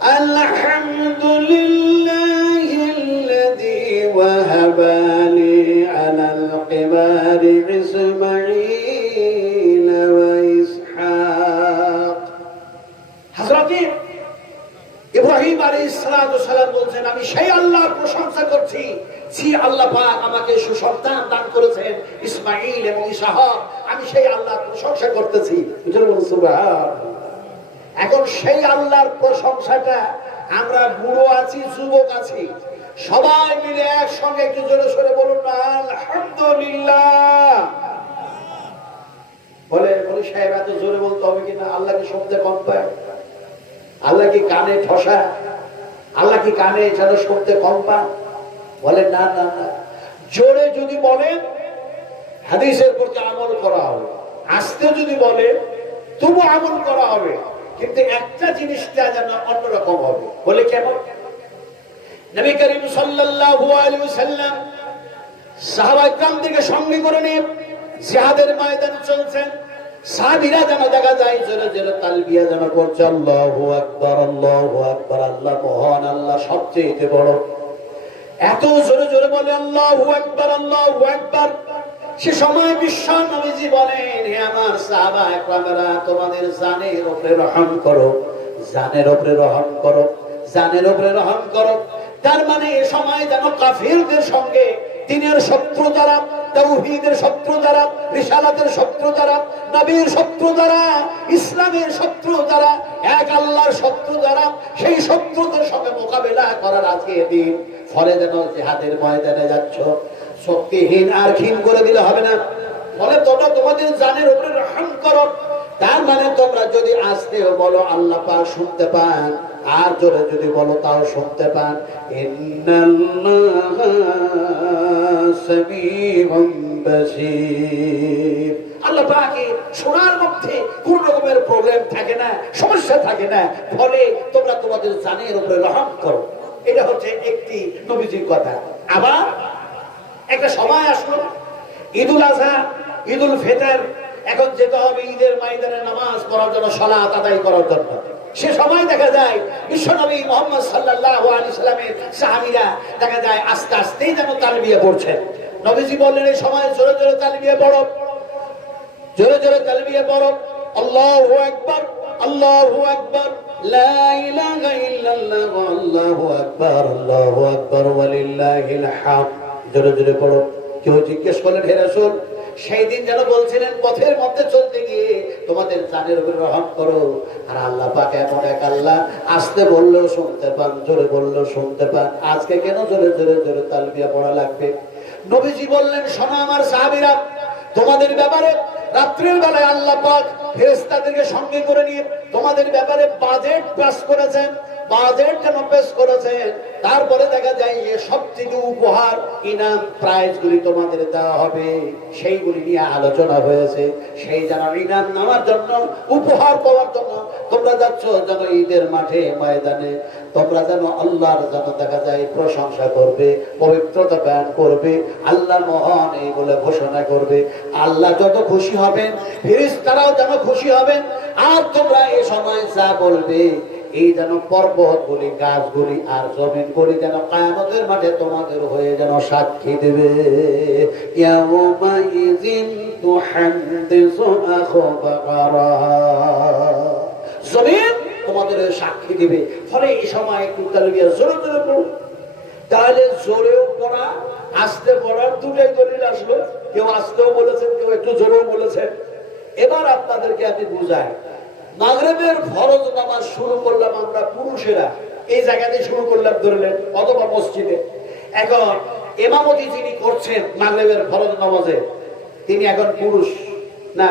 আলহামদুলিল্লাহিল্লাযী ওয়াহাবা লি আলাল কিবারি ইসমাঈল ওয়া ইসহাক। হযরত ইব্রাহিম আলাইহিস সালাতু সালাম বলছেন, আমি সেই আল্লাহর প্রশংসা করছি যে আল্লাহ পাক আমাকে সুসন্তান দান করেছেন ইসমাঈল এবং ইসহাক। আমি সেই আল্লাহর প্রশংসা করতেছি। সুবহানাল্লাহ। এখন সেই আল্লাহর প্রশংসাটা আমরা বুড়ো আছি, যুবক আছি, সবাই মিলে একসঙ্গে একটু জোরে সোরে বলুন না আলহামদুলিল্লাহ। বলে সাহেব এত জোরে বলতে হবে কিনা? আল্লাহ কি শব্দে কম পায়? আল্লাহ কি কানে ঠসা? আল্লাহ কি কানে যেন শব্দে কম পান? বলে না না না, জোরে যদি বলেন হাদিসের প্রতি আমল করা হবে, আস্তে যদি বলেন তবু আমল করা হবে, কিন্তু একটা জিনিসটা যেন অন্যরকম হবে। বলে কেমন? নবী করিম সাল্লাল্লাহু আলাইহি ওয়াসাল্লাম সাহাবায়ে কেরামদেরকে সঙ্গে করে নিয়ে জিহাদের ময়দানে চলছেন। সাহাবীরা যেন দেখা যায় জোরে জোরে তালবিয়া যেন করছে, আল্লাহু আকবার, আল্লাহু আকবার, আল্লাহ মহান, আল্লাহ সবচেয়ে বড়। এত জোরে জোরে বলে আল্লাহু আকবার, আল্লাহু আকবার। সে সময় বিশ্ব নবীজি বলেন, হে আমার সাহাবায়ে কেরামরা, তোমাদের জানের উপরে রহম করো, জানের উপরে রহম করো, জানের উপরে রহম করো। তার মানে এ সময় যেন কাফিরদের সঙ্গে দ্বীনের শত্রু যারা, তাওহীদের শত্রু যারা, রিসালাতের শত্রু যারা, নবীর শত্রু যারা, ইসলামের শত্রু যারা, এক আল্লাহর শত্রু যারা, সেই শত্রুদের সঙ্গে মোকাবেলা করার আজকে দিন। ফলে যেন জিহাদের ময়দানে যাচ্ছ শক্তিহীন আর ক্ষীণ করে দিলে হবে না। ফলে তোমরা তোমাদের জানের উপরে রহম করো। তার মানে তোমরা যদি আস্তেও বলো আল্লাহ পাক শুনতে পান, আর জোরে যদি বলো তাও শুনতে পান। ইন্নাল্লাহা সামিউন বাসীর। আল্লাহ পাকের শোনার মধ্যে কোন রকমের প্রবলেম থাকে না, সমস্যা থাকে না। ফলে তোমরা তোমাদের জানের উপরে রহম করো। এটা হচ্ছে একটি নবীজির কথা। আবার একটা সময় আসলো ঈদুল আযহা, ঈদুল ফিতর, এখন যেতে হবে ঈদের ময়দানে নামাজ পড়ার জন্য, সালাত আদায় করার জন্য। সে সময় দেখা যায় বিশ্বনবী মুহাম্মদ সাল্লাল্লাহু আলাইহি সাল্লামের সাহাবীরা দেখা যায় আস্তে আস্তেই যেন তালবিয়া পড়ছেন। নবীজি বললেন এই সময় জোরে জোরে তালবিয়া পড়ো, জোরে জোরে তালবিয়া পড়ো। আল্লাহু আকবার, আল্লাহু আকবার, লা ইলাহা ইল্লাল্লাহ, আল্লাহু আকবার, আল্লাহু আকবার, ওয়া লিল্লাহিল হামদ। জোরে জোরে পড়ো। কেউ জিজ্ঞেস করলেন, হে রাসূল, সেই দিন যেন বলছিলেন পথের মধ্যে চলতে গিয়ে তোমাদের জানের উপরে রহম করো, আর আল্লাহ পাক এমন এক আল্লাহ, আস্তে বললেও শুনতে পান, জোরে বললেও শুনতে পান। আজকে কেন জোরে জোরে জোরে তালবিয়া পড়া লাগবে? নবীজি বললেন, শোনো আমার সাহাবীরা, তোমাদের ব্যাপারে রাত্রির বেলায় আল্লাহ পাক ফেরেশতাদেরকে সঙ্গে করে নিয়ে তোমাদের ব্যাপারে বাজেট পাস করেছেন, বাজেট যেন পেশ করেছেন। তারপরে দেখা যায় যে সব থেকে উপহার, ইনাম, প্রাইজ গুলি তোমাদের দেওয়া হবে, সেইগুলি নিয়ে আলোচনা হয়েছে। সেই যেন ইনাম নেওয়ার জন্য, উপহার পাওয়ার জন্য তোমরা যাচ্ছ যেন ঈদের মাঠে ময়দানে, তোমরা যেন আল্লাহর যেন দেখা যায় প্রশংসা করবে, পবিত্রতা বয়ান করবে, আল্লাহ মহান এই বলে ঘোষণা করবে। আল্লাহ যত খুশি হবেন, ফেরেশতারাও যেন খুশি হবেন। আর তোমরা এ সময় যা বলবে, এই যেন পর্বতগুলি, গাছগুলি আর জমিনগুলি যেন কিয়ামতের মাঠে তোমাদের হয়ে যেন সাক্ষী দেবে। ইয়াউমাইযিন তুহাদ্দিসু আখবারাহা, জমিন তোমাদের সাক্ষী দিবে। ফলে এই সময় একটু তালবিয়া জোরে জোরে পড়ো। তাহলে জোরেও পড়া, আস্তে পড়ার দুটাই দলিল আসলো। কেউ আস্তেও বলেছেন, কেউ একটু জোরেও বলেছেন। এবার আপনাদেরকে আমি বুঝাই, মাগরিবের ফরজ নামাজ শুরু করলাম আমরা পুরুষেরা, এই জায়গাতে শুরু করলাম ধরলেন, অথবা মসজিদে। এখন ইমামতি যিনি করছেন মাগরিবের ফরজ নামাজে, তিনি এখন পুরুষ না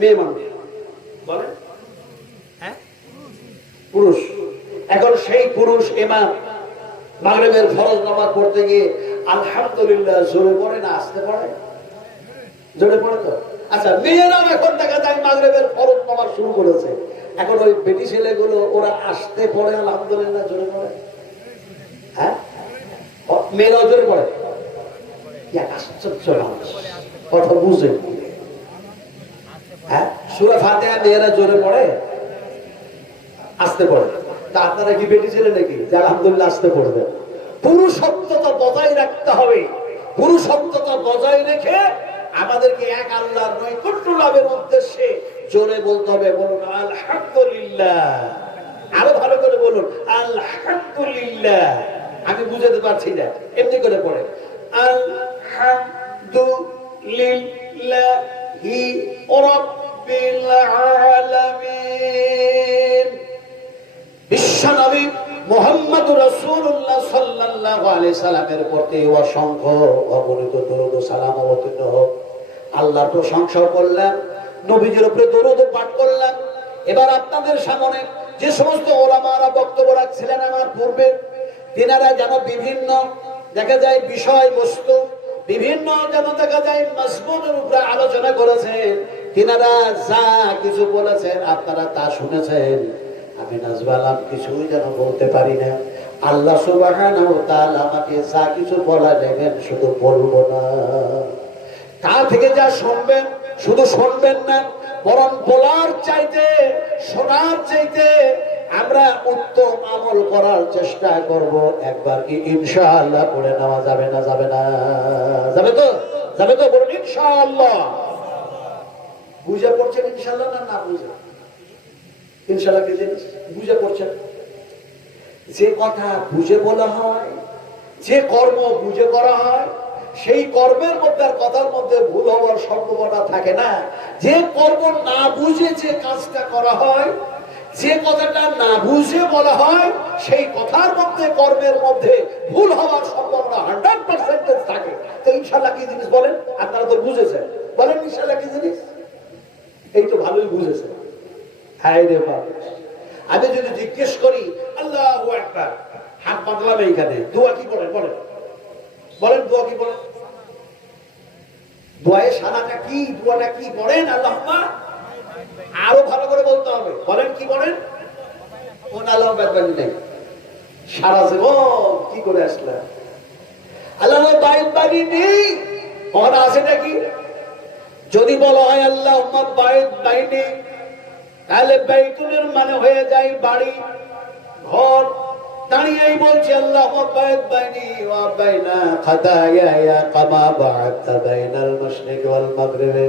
মেয়ে মানুষ? বলেন হ্যাঁ, পুরুষ। এখন সেই পুরুষ ইমাম মাগরিবের ফরজ নামাজ পড়তে গিয়ে আলহামদুলিল্লাহ জোরে পড়ে না আস্তে পড়ে? জোরে পড়ে তো। আচ্ছা, মেয়েরাও এখন দেখা যায় মাগরিবের ফরজ নামাজ শুরু করেছে। এখন ওই বেটি ছেলেগুলো ওরা আসতে পড়ে আলহামদুলিল্লাহ জোরে পড়ে? হ্যাঁ, মেয়েরাও জোরে পড়ে? কথা বুঝে। হ্যাঁ, সূরা ফাতিহা মেয়েরা জোরে পড়ে, আসতে পড়ে? তা আপনারা কি বেটি ছিলেন নাকি যে আলহামদুলিল্লাহ আসতে পড়বেন? পুরুষত্বতা বজায় রাখতে হবে। পুরুষত্বতা বজায় রেখে আমাদেরকে এক আল্লাহর নৈকট্য লাভের উদ্দেশ্যে জোরে বলতে হবে। বলুন আলহামদুলিল্লাহ। আরো ভালো করে বলুন আলহামদুলিল্লাহ। আমি বুঝাতে পারছি না, এমনি করে পড়ে আলহামদুলিল্লাহি রাব্বিল আলামিন। বিশ্বনবী মুহাম্মদ রাসূলুল্লাহ সাল্লাল্লাহু আলাইহি সাল্লামের প্রতি অসংখ্য অগণিত দরুদ ও সালাম অবতীর্ণ হোক। আল্লাহর প্রশংসা করলাম, নবীজির উপরে দরুদ পাঠ করলাম। এবার আপনাদের সামনে যে সমস্ত ওলামারা বক্তব্য রাখছিলেন আমার পূর্বে, তিনারা যেন বিভিন্ন দেখা যায় বিষয়বস্তু, বিভিন্ন যেন দেখা যায় মাযমুনের উপরে আলোচনা করেছেন। তিনারা যা কিছু বলেছেন আপনারা তা শুনেছেন। আমি নাজবালাম কিছুই যেন বলতে পারি না। আল্লাহ সুবহানাহু ওয়া তাআলা আমাকে যা কিছু বলা দেবেন শুধু বলবো না, তা থেকে যা শুনবেন শুধু শুনবেন না, বরং বলার চাইতে শোনার চাইতে আমরা উত্তম আমল করার চেষ্টা করব। একবার কি ইনশাআল্লাহ পড়ে নেওয়া যাবে না? যাবে না? যাবে তো? যাবে তো? বলুন ইনশাআল্লাহ। বুঝে পড়ছেন ইনশাআল্লাহ না না বুঝে? ইনশাআল্লাহ কি জিনিস বুঝে পড়ছেন? যে কথা বুঝে বলা হয়, যে কর্ম বুঝে করা হয়, সেই কর্মের মধ্যে আর কথার মধ্যে ভুল হওয়ার সম্ভাবনা থাকে না। যে কর্ম না বুঝে যে কাজটা করা হয়, যে কথাটা না বুঝে বলা হয়, সেই কথার মধ্যে কর্মের মধ্যে ভুল হওয়ার সম্ভাবনা 100% থাকে। তো ইনশাআল্লাহ কি জিনিস বলেন? আপনারা তো বুঝেছেন, বলেন ইনশাআল্লাহ কি জিনিস? এই তো ভালোই বুঝেছেন। হায় রে বাবা, আমি যদি জিজ্ঞেস করি আল্লাহু আকবার, হাত পাতলাম এইখানে, দোয়া কি পড়েন? বলেন বলেন দোয়া কি পড়েন? দোয়ায়ে সানাটা কি? দোয়াটা কি পড়েন? আল্লাহুম্মা। আরো ভালো করে বলতে হবে, বলেন কি পড়েন? কোন আল্লাহ বাদবানি নাই। সারা জীবন কি করে আসলাম? আল্লাহ বাদবানি নেই, ওখানে আছে নাকি? যদি বলা হয় আল্লাহুম্মা বাদবানি, তাহলে বাইতুলের মানে হয়ে যায় বাড়ি, ঘর। দাঁড়িয়েই বলছে আল্লাহুম্মা বা'id বাইনি ওয়া বাইনা খাতায়ায়া কামা বা'আতা বাইনাল মাশরিকি ওয়াল মাগরিবি।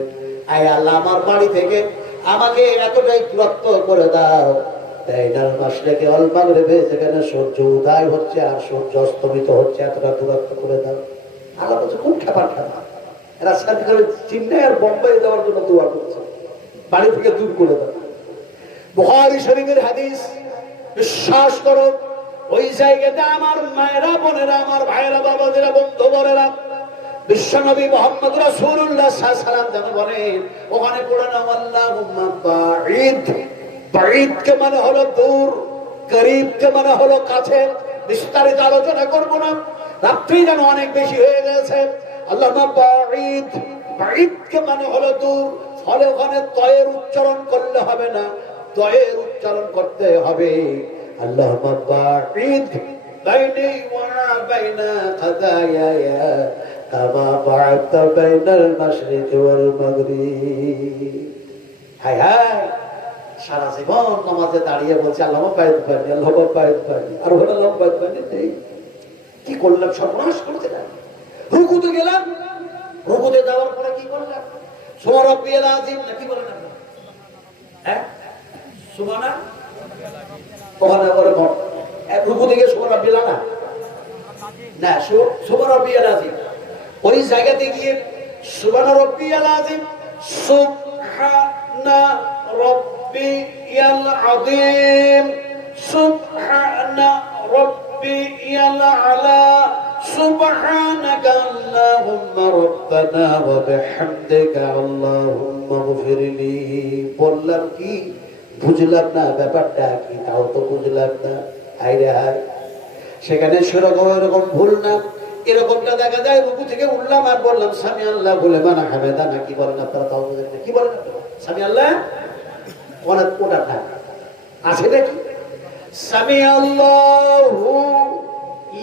আয় আল্লাহ, আমার বাড়ি থেকে আমাকে এতটাই দূরত্ব করে দাও, বাইনাল মাশরিকি ওয়াল মাগরিবি, যেখানে সূর্য উদয় হচ্ছে আর সূর্য অস্তমিত হচ্ছে, এতটা দূরত্ব করে দাও। আল্লাহ বলছে কোন খাবার খাবা? এরা সাথে করে চেন্নাই আর বোম্বাই যাওয়ার জন্য দোয়া করছে, বাড়ি থেকে দূর করে দাও। বুখারী শরীফের হাদিস, বিশ্বাস করো ওই জায়গাতে আমার মায়েরা, বোনেরা, আমার ভাইয়েরা, বাবাদেরা, বন্ধু বরেরা, বিশ্বনবী মুহাম্মদ রাসূলুল্লাহ সাল্লাল্লাহু আলাইহি সাল্লাম যেন বলেন, ওখানে পড়েন আল্লাহুম্মা বা'id। বা'id কে মানে হলো দূর, করিব কে মানে হলো কাছে। বিস্তারিত আলোচনা করব না, রাত্রি যেন অনেক বেশি হয়ে গেছে। আল্লাহুম্মা বা'id, বা'id কে মানে হলো দূর। ফলে ওখানে তয়ের উচ্চারণ করলে হবে না, দয়ের উচ্চারণ করতে হবে। আল্লাহুম্মা বা'id বাইনি ওয়া বাইনা খাতায়ায়া কামা বা'আতা বাইনাল মাশরিকি ওয়াল মাগরিব। হায় হায়, সারা জীবন নামাজে দাঁড়িয়ে বলছে আল্লাহুম্মা বা'id বাইনি, আল্লাহুম্মা বা'id বাইনি, আর হলো আল্লাহুম্মা বা'id বাইনি। কি করলাম? সর্বনাশ করতে না। রুকুতে গেলাম, রুকুতে যাওয়ার পরে কি করলাম? সুবহান রাব্বিয়াল আযীম নাকি বলেন আপনি? হ্যাঁ, সুবহানা ওখানে ওরে বল, এক রুকু থেকে সুবহান রাব্বিয়াল আযীম না, সুবহান রাব্বিয়াল আযীম। ওই জায়গাতে গিয়ে সুবহান রাব্বিয়াল আযীম, সুবহানা রাব্বিয়াল আযীম, সুবহানা রাব্বিয়াল আলা, সুবহানাকা আল্লাহুম্মা রাব্বানা ওয়া বিহামদিকা আল্লাহুম্মা গফিরলি। বললাম কি? বুঝলাম না ব্যাপারটা কি, তাও তো বুঝলাম না। হায়রে হায়, সেখানে সেরকম এরকম ভুল না। এরকমটা দেখা যায় রুকু থেকে উঠলাম আর বললাম সামি আল্লাহ বলে মানা হামেদা, না কি বলেন আপনারা? তাও বুঝেন না, কি বলেন আপনারা? সামি আল্লাহ ওটা না আছে নাকি? সামি আল্লাহু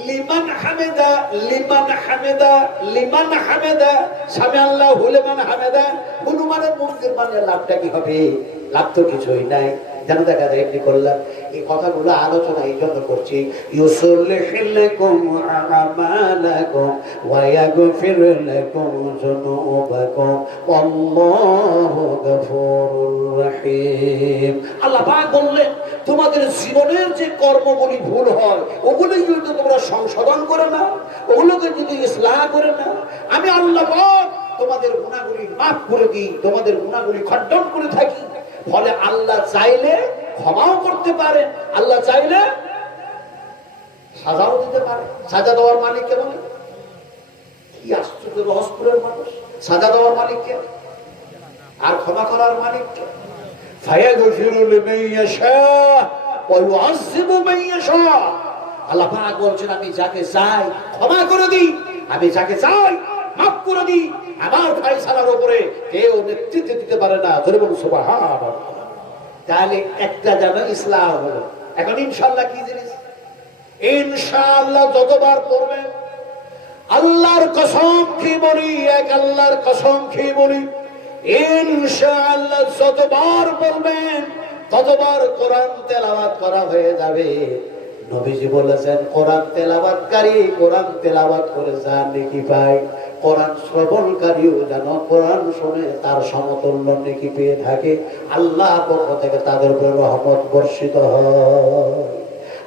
লিমান হামেদা, লিমান হামেদা, লিমান হামেদা, সামি আল্লাহু লিমান হামেদা। হনুমানের মন্দির মানে লাভটা কি হবে? লাভ তো কিছুই নাই। যেন দেখা যায় এমনি করলাম, এই কথাগুলো আলোচনা এই জন্য করছি, ইউসলিহু লাকুম আমালাকুম ওয়া ইয়াগফির লাকুম যুনুবাকুম আল্লাহু গফুরুর রহিম। আল্লাহ পাক বললেন তোমাদের জীবনের যে কর্মগুলি ভুল হয় ওগুলো যদি তোমরা সংশোধন করে না, ওগুলোকে যদি ইসলাহ করে না, আমি আল্লাহ পাক তোমাদের গুনাহগুলি মাফ করে দিই, তোমাদের গুনাহগুলি খণ্ডন করে থাকি। ফলে আল্লাহ চাইলে ক্ষমাও করতে পারে, আল্লাহ চাইলে সাজাও দিতে পারে। সাজা দেওয়ার মালিককে বলে কি আশ্চর্য রহস্যের মানুষ, সাজা দেওয়ার মালিককে আর ক্ষমা করার মালিককে। ফায়াগফিরু লিমান ইয়াশা ওয়া ইউআযযিবু মান ইয়াশা। আল্লাহ পাক বলেন আমি যাকে চাই ক্ষমা করে দিই, আমি যাকে চাই মাফ করে দিই। আমার ফয়সালার উপরে কেউ নেতৃত্ব দিতে পারে না। জোরে বলুন সুবহানাল্লাহ। তাহলে একটা জানা ইসলাম হলো। এখন ইনশাআল্লাহ কি জিনিস? ইনশাআল্লাহ যতবার পড়বেন, আল্লাহর কসম খেয়ে বলি, এক আল্লাহর কসম খেয়ে বলি, ইনশাআল্লাহ যতবার বলবেন ততবার কোরআন তেলাওয়াত করা হয়ে যাবে। নবীজি বলেছেন কোরআন তেলাওয়াতকারী কোরআন তেলাওয়াত করে যা নেকি পায়, কোরআন শ্রবণকারীও যেন কোরআন শুনে তার সমতুল্য নেকি পেয়ে থাকে। আল্লাহর পক্ষ থেকে তাদের উপর রহমত বর্ষিত হয়।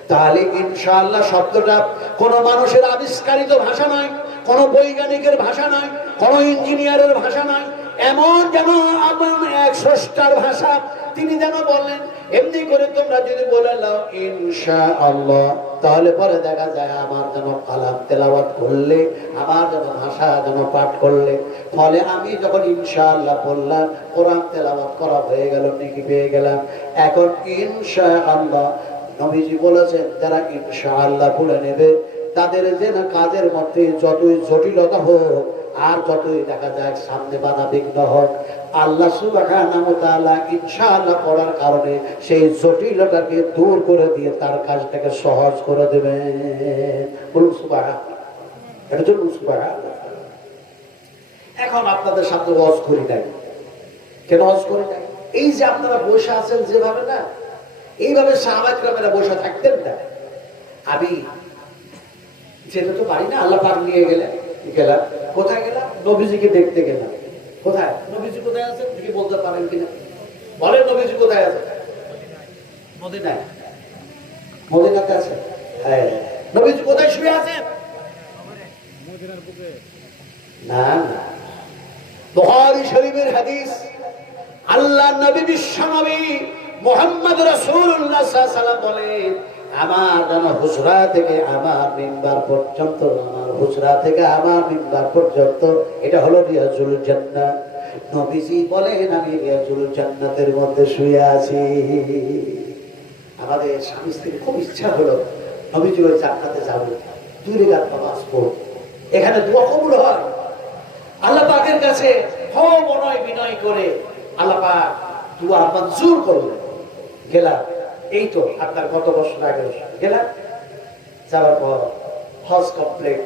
তাহলে ইনশাআল্লাহ শব্দটা কোন মানুষের আবিষ্কারিত ভাষা নয়, কোন বৈজ্ঞানিকের ভাষা নয়, কোন ইঞ্জিনিয়ারের ভাষা নয়, এমন যেন আমার এক স্রষ্টার ভাষা। তিনি যেন বলেন এমনি করে তোমরা যদি বলে নাও ইনশাআল্লাহ, তাহলে পরে দেখা যায় আমার যেন কালাম তেলাওয়াত করলে, আমার যেন ভাষা যেন পাঠ করলে, ফলে আমি যখন ইনশাআল্লাহ বললাম কোরআন তেলাওয়াত করা হয়ে গেল, নেকি পেয়ে গেলাম। এখন ইনশাআল্লাহ নবীজি বলেছেন যারা ইনশাআল্লাহ বলে নেবে তাদের যেন কাজের মধ্যে যতই জটিলতা হোক আর যতই দেখা যায় সামনে বাধা বিঘ্ন হোক, আল্লাহ সুবহানাহু ওয়া তাআলা ইনশাআল্লাহ করার কারণে সেই জটিলতাকে দূর করে দিয়ে তার কাজটাকে সহজ করে দেবেন। বলুন সুবহানাল্লাহ। এটা তো সুবহানাল্লাহ। এখন আপনাদের সাথে ওয়াজ করি নাই, কেন ওয়াজ করি নাই? এই যে আপনারা বসে আছেন যেভাবে, না এইভাবে সাহাবায়ে কেরামেরা বসে থাকতেন না। আমি যেতে তো পারি না, আল্লাহ পাক নিয়ে গেলাম। কোথায় গেলাম? নবীজিকে দেখতে গেলাম। কোথায়? নবীজি কোথায় আছেন কি বলতে পারেন কিনা বলেন? নবীজি কোথায় আছেন? মদিনায়। মদিনাতে আছেন? হ্যাঁ। নবীজি কোথায় শুয়ে আছেন? না না, বুখারী শরীফের হাদিস, আল্লাহ নবী বিশ্ব নবী মুহাম্মদ রাসূলুল্লাহ সাল্লাল্লাহু আলাইহি ওয়াসাল্লাম বলেন আমার যেন হুজরা থেকে আমার মিম্বার পর্যন্ত, আমার হুজরা থেকে আমার মিম্বার পর্যন্ত এটা হলো রিয়াজুল জান্নাত। নবীজি বলেন আমি রিয়াজুল জান্নাতের মধ্যে শুয়ে আছি। আমাদের স্বামী স্ত্রীর খুব ইচ্ছা হলো নবীজি ওই জান্নাতে যাবে, 2 রাকাত নামাজ পড়ব, এখানে দোয়া কবুল হয়। আল্লাহ পাকের কাছে বিনয় করে আল্লাহ পাক দোয়া মঞ্জুর করলেন। গেলাম, এই তো আপনার কত বছর আগে গেলাম, যাওয়ার পর Hajj complete,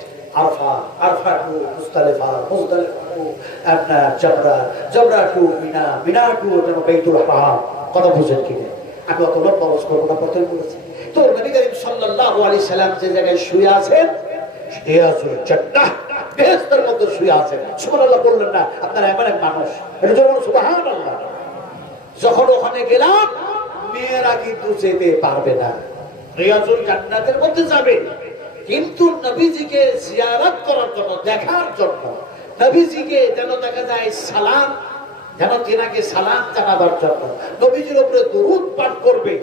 Arafa to Muzdalifa, Muzdalifa to আপনার জাবরা, জাবরা টু মিনা, মিনা টু বাইতুল হারাম। কথা বুঝেন কি? আমি অত লম্বা হজ করবো না, প্রথমে বলেছি তো নবী করিম সাল্লাল্লাহু আলাইহি সাল্লাম যে জায়গায় শুয়ে আছেন রিয়াজুল জান্নাহ, বেহেশতের মধ্যে শুয়ে আছেন। সুবহানাল্লাহ বললেন না? আপনারা এমন এক মানুষ, এটা জন্য সুবহানাল্লাহ। যখন ওখানে গেলাম মেয়েরা কিন্তু যেতে পারবে না, রিয়াজুল জান্নাতের মধ্যে যাবে, কিন্তু নবীজিকে জিয়ারত করার জন্য, দেখার জন্য, নবীজিকে যেন দেখা যায় সালাম, যেন তেনাকে সালাম জানাবার জন্য, নবীজির উপরে দরুদ পাঠ করবে,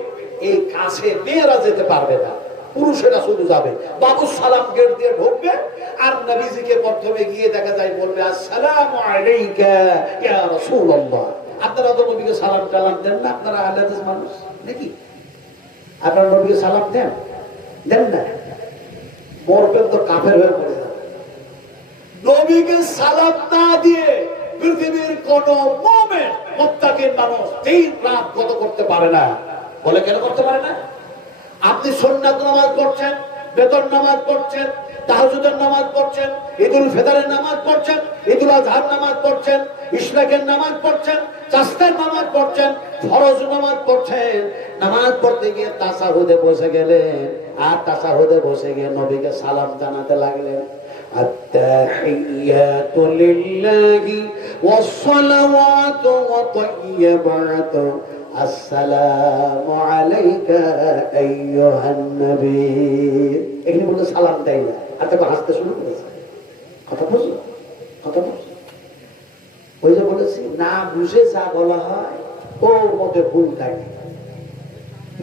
এই কাছে মেয়েরা যেতে পারবে না, পুরুষেরা শুধু যাবে। বাবু সালাম গেট দিয়ে ঢুকবে আর নবীজিকে প্রথমে গিয়ে দেখা যায় বলবে আসসালামু আলাইকা ইয়া রাসূলুল্লাহ। আপনারা তো নবীকে সালাম টালাম দেন না, আপনারা আহলে হাদিস মানুষ নাকি? আপনারা নবীকে সালাম দেন? দেন না? মরবেন তো কাফের হয়ে পড়ে যাবে। নবীকে সালাম না দিয়ে পৃথিবীর কোন মুমিন মুত্তাকিন মানুষ 3 রাত গত করতে পারে না। বলে কেন করতে পারে না? আপনি সুন্নাত নামাজ পড়ছেন, বেতন নামাজ পড়ছেন, তাহাজ্জুদের নামাজ পড়ছেন, ঈদুল ফিতরের নামাজ পড়ছেন, ঈদুল আজহার নামাজ পড়ছেন, ইশরাকের নামাজ পড়ছেন, চাস্তের নামাজ পড়ছেন, ফরজ নামাজ পড়ছেন। নামাজ পড়তে গিয়ে তাশাহুদে বসে গেলেন, আর তাশাহুদে বসে গিয়ে নবীকে সালাম জানাতে লাগলেন। التحيات لله والصلوات والطيبات السلام عليك أيها النبي। এখানে বলতে সালাম দেয় না, আর তাকে হাসতে শুরু করেছে। কথা বুঝলো? কথা বুঝলো? ওই যে বলেছি না বুঝে যা বলা হয় ওর মধ্যে ভুল থাকে।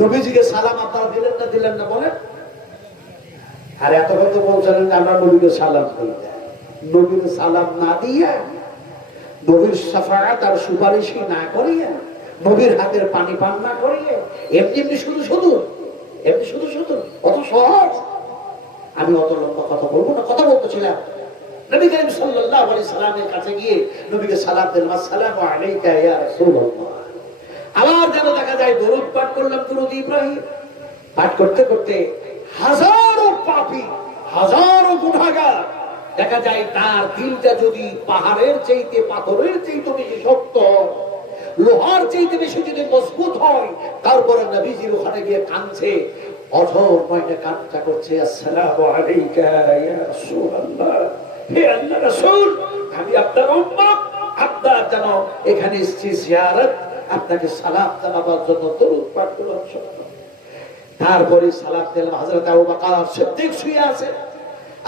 নবীজিকে সালাম আপনারা দিলেন না দিলেন না বলেন? আর এত কথা বলছেন যে আমরা নবীকে সালাম করি না। নবীর সালাম না দিয়ে, নবীর শাফাআত আর সুপারিশই না করিয়া, নবীর হাতের পানি পান না করিয়ে এমনি এমনি শুধু শুধু এমনি শুধু শুধু কত সহজ। আমি অত লম্বা কথা বলবো না, কথা বলতেছিলাম নবী করিম সাল্লাল্লাহু আলাইহি সাল্লামের কাছে গিয়ে নবীকে সালাম দিলাম, আসসালামু আলাইকা ইয়া রাসূলুল্লাহ। আবার যেন দেখা যায় দরুদ পাঠ করলাম, দরুদ ইব্রাহিম পাঠ করতে করতে হাজারো পাপী, হাজারো গুনাহগার, দেখা যায় তার দিলটা যদি পাহাড়ের চাইতে, পাথরের চাইতে বেশি শক্ত, লোহার চাইতে বেশি যদি মজবুত হয়, তারপরে নবীজির ওখানে গিয়ে কাঁদছে, অঝর ময়না কান্না করছে, আসসালামু আলাইকা ইয়া রাসূলুল্লাহ, হে আল্লাহর রাসূল, আমি আপনার উম্মত, আপনার যেন এখানে এসেছি জিয়ারত, আপনাকে সালাম জানাবার জন্য দরুদ পাঠ করলাম। তারপরে সালাম দিলাম, হযরত আবু বকর সিদ্দিক শুয়ে আছেন,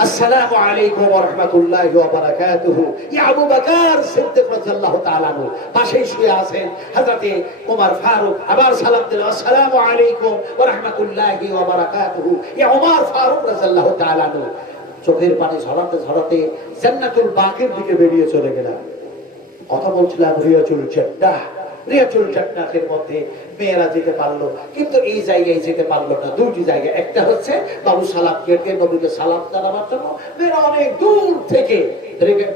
আসসালামু আলাইকুম ওয়া রাহমাতুল্লাহি ওয়া বারাকাতুহু, ইয়া আবু বকর সিদ্দিক রাদিয়াল্লাহু তাআলা আনহু পাশেই শুয়ে আছেন হযরত ওমর ফারুক। আবার সালাম দিলাম, আসসালামু আলাইকুম ওয়া রাহমাতুল্লাহি ওয়া বারাকাতুহু, ইয়া ওমর ফারুক রাদিয়াল্লাহু তাআলা আনহু। চোখের পানি ঝরাতে ঝরাতে জান্নাতুল বাকির দিকে বেরিয়ে চলে গেলাম। কথা বলছিলাম রিয়াজুল জান্নাহ, রিয়াজুল জান্নাতের মধ্যে মেয়েরা যেতে পারলো, কিন্তু এই জায়গায় যেতে পারলো না। দুটি জায়গা, একটা হচ্ছে বাবু সালাম কেটে নবীকে সালাম জানাবার জন্য মেয়েরা অনেক দূর থেকে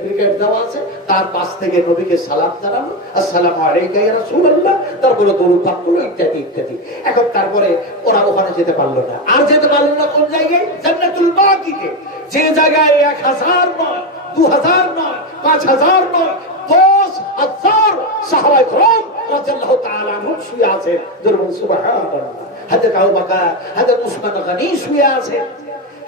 ব্রিগেড দেওয়া আছে, তার পাশ থেকে নবীকে সালাম জানানো, আসসালামু আলাইকা ইয়া রাসূলুল্লাহ, তারপরে দরুদ পাঠ করলো, ইত্যাদি ইত্যাদি। এখন তারপরে ওরা ওখানে যেতে পারলো না। আর যেতে পারলো না কোন জায়গায়? জান্নাতুল বাকিতে, যে জায়গায় 1000 নয়, 2000 নয়, 5000 নয়, 10,000 সাহাবায়ে কেরাম রাদিয়াল্লাহু তাআলা আনহুম শুয়ে আছেন। দরুদ সুবহানাল্লাহ। হযরত আবু বকর, হযরত উসমান গনি শুয়ে আছেন।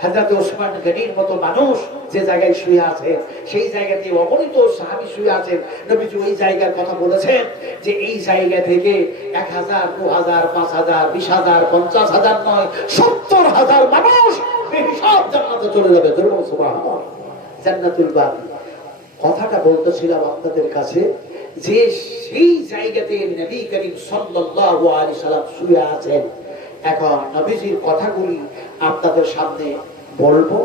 হযরত উসমান গনির মতো মানুষ যে জায়গায় শুয়ে আছে, সেই জায়গাতে অগণিত সাহাবী শুয়ে আছেন। নবীজি ওই জায়গার কথা বলেছেন যে এই জায়গা থেকে 1000, 2000, 5000, 20000, 50000 নয়, 70000 মানুষ বেহিসাব জান্নাতে চলে যাবে। দরুদ সুবহানাল্লাহ। জান্নাতুল বাকি কথাটা বলতেছিলাম আপনাদের কাছে যে সেই জায়গাতে নবী করিম সাল্লাল্লাহু আলাইহি সাল্লাম শুয়ে আছেন। এখন নবীজির কথাগুলি আপনাদের সামনে বলবো,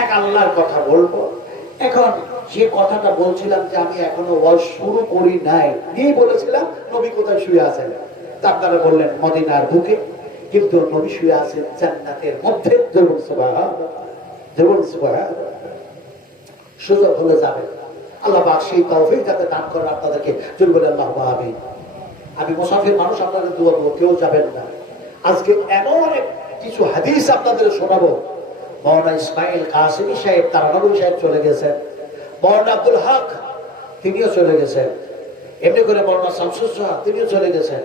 এক আল্লাহর কথা বলবো। এখন যে কথাটা বলছিলাম যে আমি এখনো ওয়াজ শুরু করি নাই, এই বলেছিলাম নবী কোথায় শুয়ে আছেন, তা আপনারা বললেন মদিনার বুকে, কিন্তু নবী শুয়ে আছেন জান্নাতের মধ্যে। যেমন সুবহানাল্লাহ, যেমন সুবহানাল্লাহ। সুযোগ হলে যাবেন, আল্লাহ পাক সেই তৌফিক যাতে দান করেন আপনাদেরকে। জোরে বলে আল্লাহুম্মা আমিন। আমি মুসাফির মানুষ, আপনাদের দোয়া করব, কেউ যাবেন না। আজকে এমন কিছু হাদিস আপনাদের শোনাবো। মাওলানা ইসমাইল কাসেমি সাহেব তারানগরী সাহেব চলে গেছেন, মাওলানা আব্দুল হক তিনিও চলে গেছেন, এমনি করে মাওলানা শামসুজ জাহা তিনিও চলে গেছেন,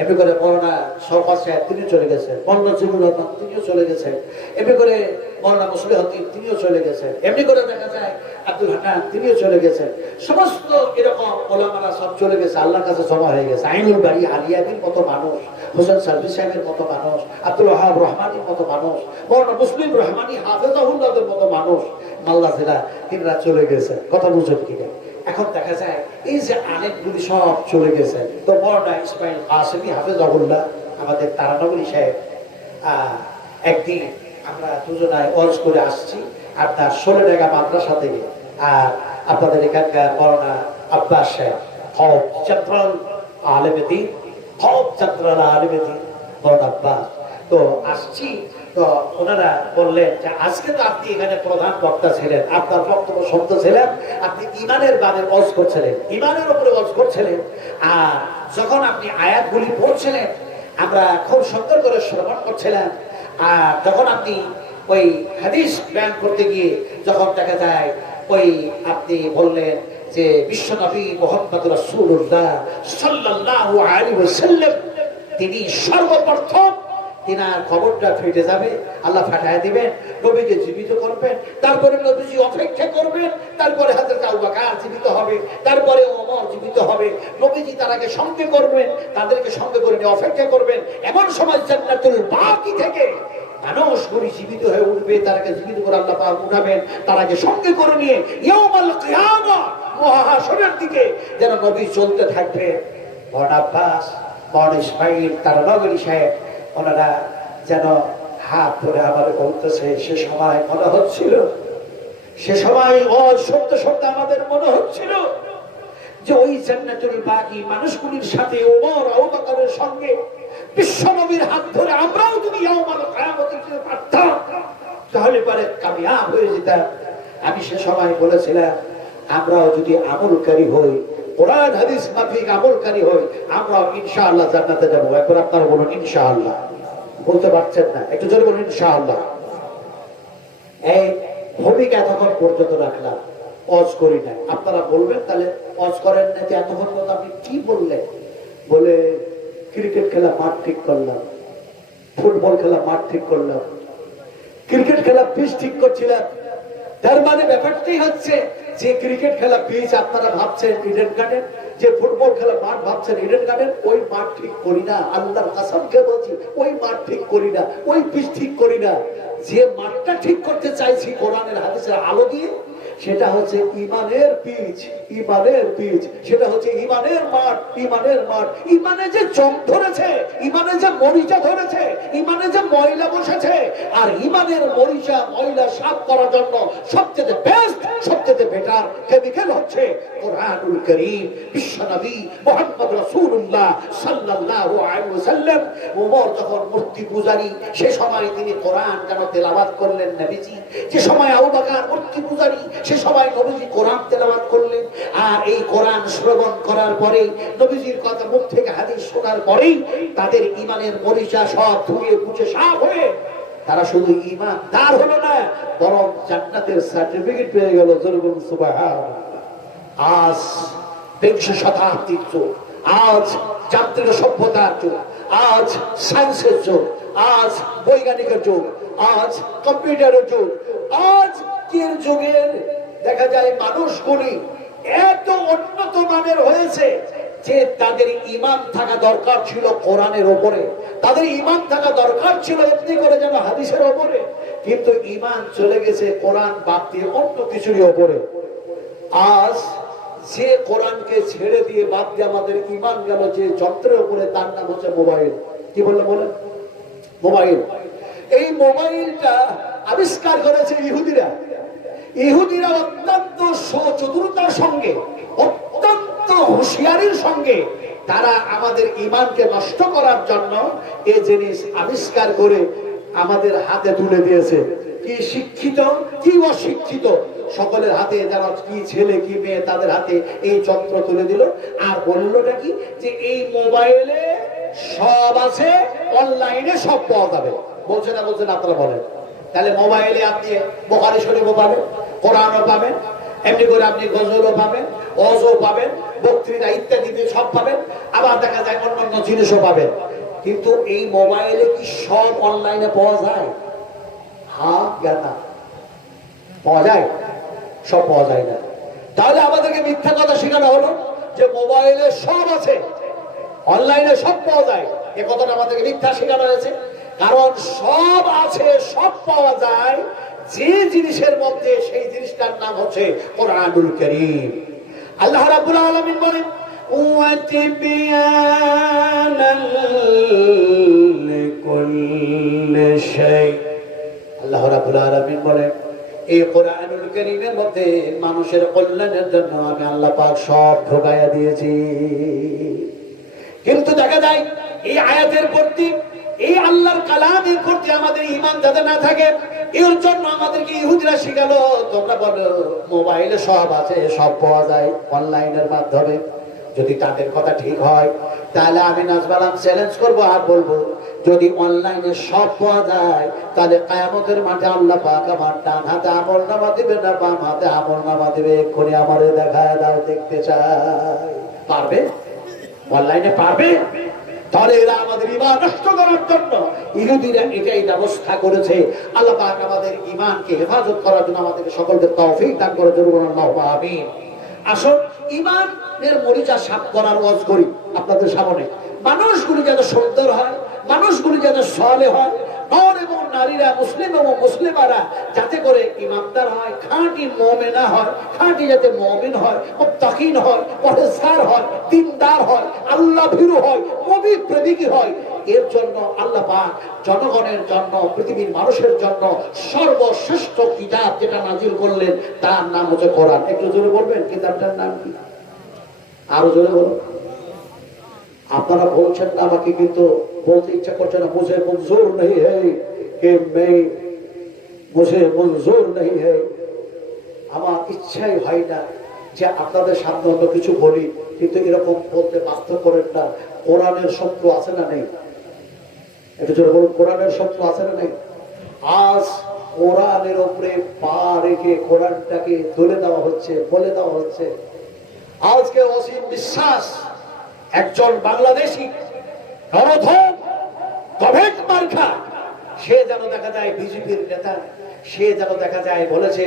এমনি করে মাওলানা শওকত সাহেব তিনিও চলে গেছেন, মাওলানা জিবুর রহমান তিনিও চলে গেছেন, এমনি করে মাওলানা মুসলিহ উদ্দিন তিনিও চলে গেছেন, এমনি করে দেখা যায় আব্দুল হান্নান তিনিও চলে গেছেন। সমস্ত এরকম ওলামারা সব চলে গেছে, আল্লাহর কাছে জমা হয়ে গেছে। আইনুল বাড়ি আলিয়াদের মতো মানুষ, হোসেন সালভি সাহেবের মতো মানুষ, আব্দুল ওয়াহাব রহমানির মতো মানুষ, মাওলানা মুসলিম রহমানি হাফেজাহুল্লাহদের মতো মানুষ মালদা জেলা তিনরা চলে গেছে। কথা বুঝেন কিনা? এখন দেখা যায় এই যে আলেমগুলি সব চলে গেছে, তো মাওলানা ইসমাইল কাসেমি হাফেজাহুল্লাহ আমাদের তারানগরী সাহেব, একদিন আমরা দুজনায় ওয়াজ করে আসছি আপনার 16 টাকা মাদ্রাসা থেকে, আর আপনাদের এখানকার মাওলানা আব্বাস সাহেব হব চন্দ্রাল আলেমেদ্দিন, হব চন্দ্রাল আলেমেদ্দিন মাওলানা আব্বাস, তো আসছি। তো ওনারা বললেন যে আজকে তো আপনি এখানে প্রধান বক্তা ছিলেন, আপনার বক্তব্য শুনতেছিলেন, আপনি ইমানের বারে ওয়াজ করছিলেন, ইমানের উপরে ওয়াজ করছিলেন, আর যখন আপনি আয়াতগুলি পড়ছিলেন আমরা খুব সুন্দর করে শ্রবণ করছিলাম, আর যখন আপনি ওই হাদিস বয়ান করতে গিয়ে যখন দেখা যায় ওই আপনি বললেন যে বিশ্বনবী মুহাম্মদ রাসূলুল্লাহ সাল্লাল্লাহু আলাইহি ওয়াসাল্লাম তিনি সর্বপ্রথম তিনার খবরটা ফেটে যাবে, আল্লাহ ফাটায় দিবেন, নবীকে জীবিত করবেন, তারপরে নবীজি অপেক্ষা করবেন, তারপরে হযরত আবু বকর জীবিত হবে, তারপরে ওমর জীবিত হবে, নবীজি তারাকে সঙ্গে করবেন, তাদেরকে সঙ্গে করে নিয়ে অপেক্ষা করবেন। এমন সময় জান্নাতুল বাকি থেকে মানুষগুলি জীবিত হয়ে উঠবে, তারাকে জীবিত করে আল্লাহ পাক উঠাবেন, তারাকে সঙ্গে করে নিয়ে ইয়াউমুল কিয়ামা মহাহাশরের দিকে যেন নবী চলতে থাকবে। বড় আব্বাস, বড় ইসমাইল, তারা নগরী সাহেব, ওনারা যেন হাত ধরে আমাদের বলতেছে, সে সময় মনে হচ্ছিল, সে সময় সত্য সত্য আমাদের মনে হচ্ছিল যে ওই জান্নাতুল বাকি মানুষগুলির সাথে ওমর আবু বকরের সঙ্গে বিশ্বনবীর হাত ধরে আমরাও যদি ইয়াউমুল কিয়ামতে যেতে পারতাম তাহলে পরে কামিয়াব হয়ে যেতাম। আমি সে সময় বলেছিলাম আমরাও যদি আমলকারী হই, কোরআন হাদিস মাফিক আমলকারী হই, আমরাও ইনশাআল্লাহ জান্নাতে যাব। একবার আপনারা বলুন ইনশাআল্লাহ। বলতে পারছেন না? একটু জোরে বলুন ইনশাআল্লাহ। এই ভূমিকা এতক্ষণ পর্যন্ত রাখলাম, অজ করি না। আপনারা বলবেন তাহলে অজ করেন না যে এতক্ষণ পর্যন্ত আপনি কি বললেন? বলে ক্রিকেট খেলা মাঠ ঠিক করলাম, ফুটবল খেলা মাঠ ঠিক করলাম, ক্রিকেট খেলা পিচ ঠিক করছিলাম। তার মানে ব্যাপারটাই হচ্ছে যে ক্রিকেট খেলা পিচ আপনারা ভাবছেন ইডেন গার্ডেন, যে ফুটবল খেলা মাঠ ভাবছেন ইডেন গার্ডেন, ওই মাঠ ঠিক করি না। আল্লাহর কসমকে বলছি, ওই মাঠ ঠিক করি না, ওই পিচ ঠিক করি না। যে মাঠটা ঠিক করতে চাইছি কোরআনের হাদিসের আলো দিয়ে, সেটা হচ্ছে ইমানের পিচ, ইমানের পিচ, সেটা হচ্ছে ইমানের মাঠ, ইমানের মাঠ। ইমানে যে জং ধরেছে, ইমানে যে মরিচা ধরেছে, ইমানে যে ময়লা বসেছে, আর ইমানের মরিচা ময়লা সাফ করার জন্য সবচেয়ে বেস্ট, সবচেয়ে বেটার কেমিক্যাল হচ্ছে কোরআনুল কারীম, বিশ্বনবী মুহাম্মদ রাসূলুল্লাহ সাল্লাল্লাহু আলাইহি ওয়াসাল্লাম। ওমর যখন মূর্তি পূজারী, সে সময় তিনি কোরআন কেন তেলাওয়াত করলেন নবীজি? যে সময় আবু বকর মূর্তি পূজারী, সে সময় নবীজি কোরআন তেলাওয়াত করলেন। আর এই কোরআন শ্রবণ করার পরে, নবীজির কথা মুখ থেকে হাদিস শোনার পরেই তাদের ইমানের মরিচা সব ধুয়ে মুছে সাফ হয়ে তারা শুধু ঈমানদার হলো না, বরং জান্নাতের সার্টিফিকেট পেয়ে গেল। জোরে সুবহানাল্লাহ। আজ বিংশ শতাব্দীর যুগ, আজ যান্ত্রিক সভ্যতার যুগ, আজ সায়েন্সের যুগ, আজ বৈজ্ঞানিকের যুগ, আজ কম্পিউটারের যুগ, আজ যুগের দেখা যায় মানুষগুলি এত উন্নত মানের হয়েছে যে তাদের ঈমান থাকা দরকার ছিল কোরআনের উপরে, তাদের ঈমান থাকা দরকার ছিল এমনি করে যেন হাদিসের উপরে, কিন্তু ঈমান চলে গেছে কোরআন বাদ দিয়ে অন্য কিছুর উপরে। আজ যে কোরআনকে ছেড়ে দিয়ে বাদ দিয়ে আমাদের ঈমান গেল যে যন্ত্রের উপরে, তার নাম হচ্ছে মোবাইল। কি বললে বলেন? মোবাইল। এই মোবাইলটা আবিষ্কার করেছে ইহুদিরা। ইহুদিরা অত্যন্ত চতুরতার সঙ্গে, অত্যন্ত হুঁশিয়ারির সঙ্গে তারা আমাদের ঈমানকে নষ্ট করার জন্য এই জিনিস আবিষ্কার করে আমাদের হাতে তুলে দিয়েছে। কি শিক্ষিত কি অশিক্ষিত সকলের হাতে, যারা কি ছেলে কি মেয়ে, তাদের হাতে এই যন্ত্র তুলে দিল। আর বললোটা কি যে এই মোবাইলে সব আছে, অনলাইনে সব পাওয়া যাবে। বলছে না? বলছেন আপনারা বলেন। তাহলে মোবাইলে আপনি বুখারী শরীফও পাবেন, কোরআনও পাবেন, এমনি করে আপনি গজলও পাবেন, ওয়াজও পাবেন, বক্তৃতা ইত্যাদি সব পাবেন, আবার দেখা যায় অন্যান্য জিনিসও পাবেন। কিন্তু এই মোবাইলে কি সব অনলাইনে পাওয়া যায়? হ্যাঁ জ্ঞাতা পাওয়া যায়? সব পাওয়া যায় না। তাহলে আমাদেরকে মিথ্যা কথা শেখানো হলো যে মোবাইলে সব আছে, অনলাইনে সব পাওয়া যায়। এ কথাটা আমাদেরকে মিথ্যা শেখানো হয়েছে। কারণ সব আছে, সব পাওয়া যায় যে জিনিসের মধ্যে, সেই জিনিসটার নাম হচ্ছে কোরআনুল কারীম। আল্লাহ রাব্বুল আলামিন বলেন ওয়াতিবিয়ানাল লিকুল্লি শাই। আল্লাহ রাব্বুল আলামিন বলেন এই কোরআনুল কারীমের মধ্যে মানুষের কল্যাণের জন্য আমি আল্লাহ পাক সব ঢোকায়া দিয়েছি। কিন্তু দেখা যায় এই আয়াতের প্রতি, এই আল্লাহর কালামের প্রতি আমাদের ঈমান যাতে না থাকে, এর জন্য আমাদেরকে ইহুদিরা শিখালো তোমরা বলো মোবাইলে সব আছে, সব পাওয়া যায় অনলাইনের মাধ্যমে। যদি তাদের কথা ঠিক হয় তাহলে আমি নাজবালাম চ্যালেঞ্জ করবো আর বলবো যদি অনলাইনে সব পাওয়া যায় তাহলে কিয়ামতের মাঠে আল্লাহ পাক আমার ডান হাতে আমলনামা দিবে না বাম হাতে আমলনামা দিবে। এক্ষুনি আমারে দেখায় দাও, দেখতে চাই। পারবে? অনলাইনে পারবে? তাহলে এরা আমাদের ঈমান নষ্ট করার জন্য ইহুদিরা এটাই ব্যবস্থা করেছে। আল্লাহ পাক আমাদের ঈমানকে হেফাজত করার জন্য আমাদেরকে সকলকে তৌফিক দান করে। আল্লাহু আমিন। আসুন ঈমানের মরিচা সাফ করার ওয়াজ করি আপনাদের সামনে। মানুষগুলি যেন সুন্দর হয়, মানুষগুলি যেন সালেহ হয়, নর এবং নারীরা, মুসলিম এবং মুসলিমারা যাতে করে ইমানদার হয়, খাঁটি মুমিনা হয়, খাঁটি যাতে মুমিন হয়, মুত্তাকিন হয়, পরহেজগার হয়, দিনদার হয়, আল্লাহ ভীরু হয়, নবী প্রেমিক হয়। এর জন্য আল্লাহ পাক জনগণের জন্য, পৃথিবীর মানুষের জন্য সর্বশ্রেষ্ঠ কিতাব যেটা নাজিল করলেন তার নাম হচ্ছে কোরআন। একটু জোরে বলবেন কিতাবটার নাম কি? আরো জোরে বলুন। আপনারা বলছেন না আমাকে, কিন্তু বলতে ইচ্ছা করছে না। মুঝে মঞ্জুর नहीं है कि मैं मुझे मंजूर नहीं है। আমার ইচ্ছাই হয় না যে আপনাদের সামনে অন্য কিছু বলি, কিন্তু এরকম বলতে বাধ্য করেন না। কোরআনের শত্রু আছে না নেই? একটু জোরে বলুন, কোরআনের শত্রু আছে না নেই? আজ কোরআনের উপরে পা রেখে কোরআনটাকে তুলে দেওয়া হচ্ছে, বলে দেওয়া হচ্ছে। আজকে অসীম বিশ্বাস একজন বাংলাদেশি নরধম তবেক মার্কা, সে যেন দেখা যায় বিজেপির নেতা, সে যেন দেখা যায় বলেছে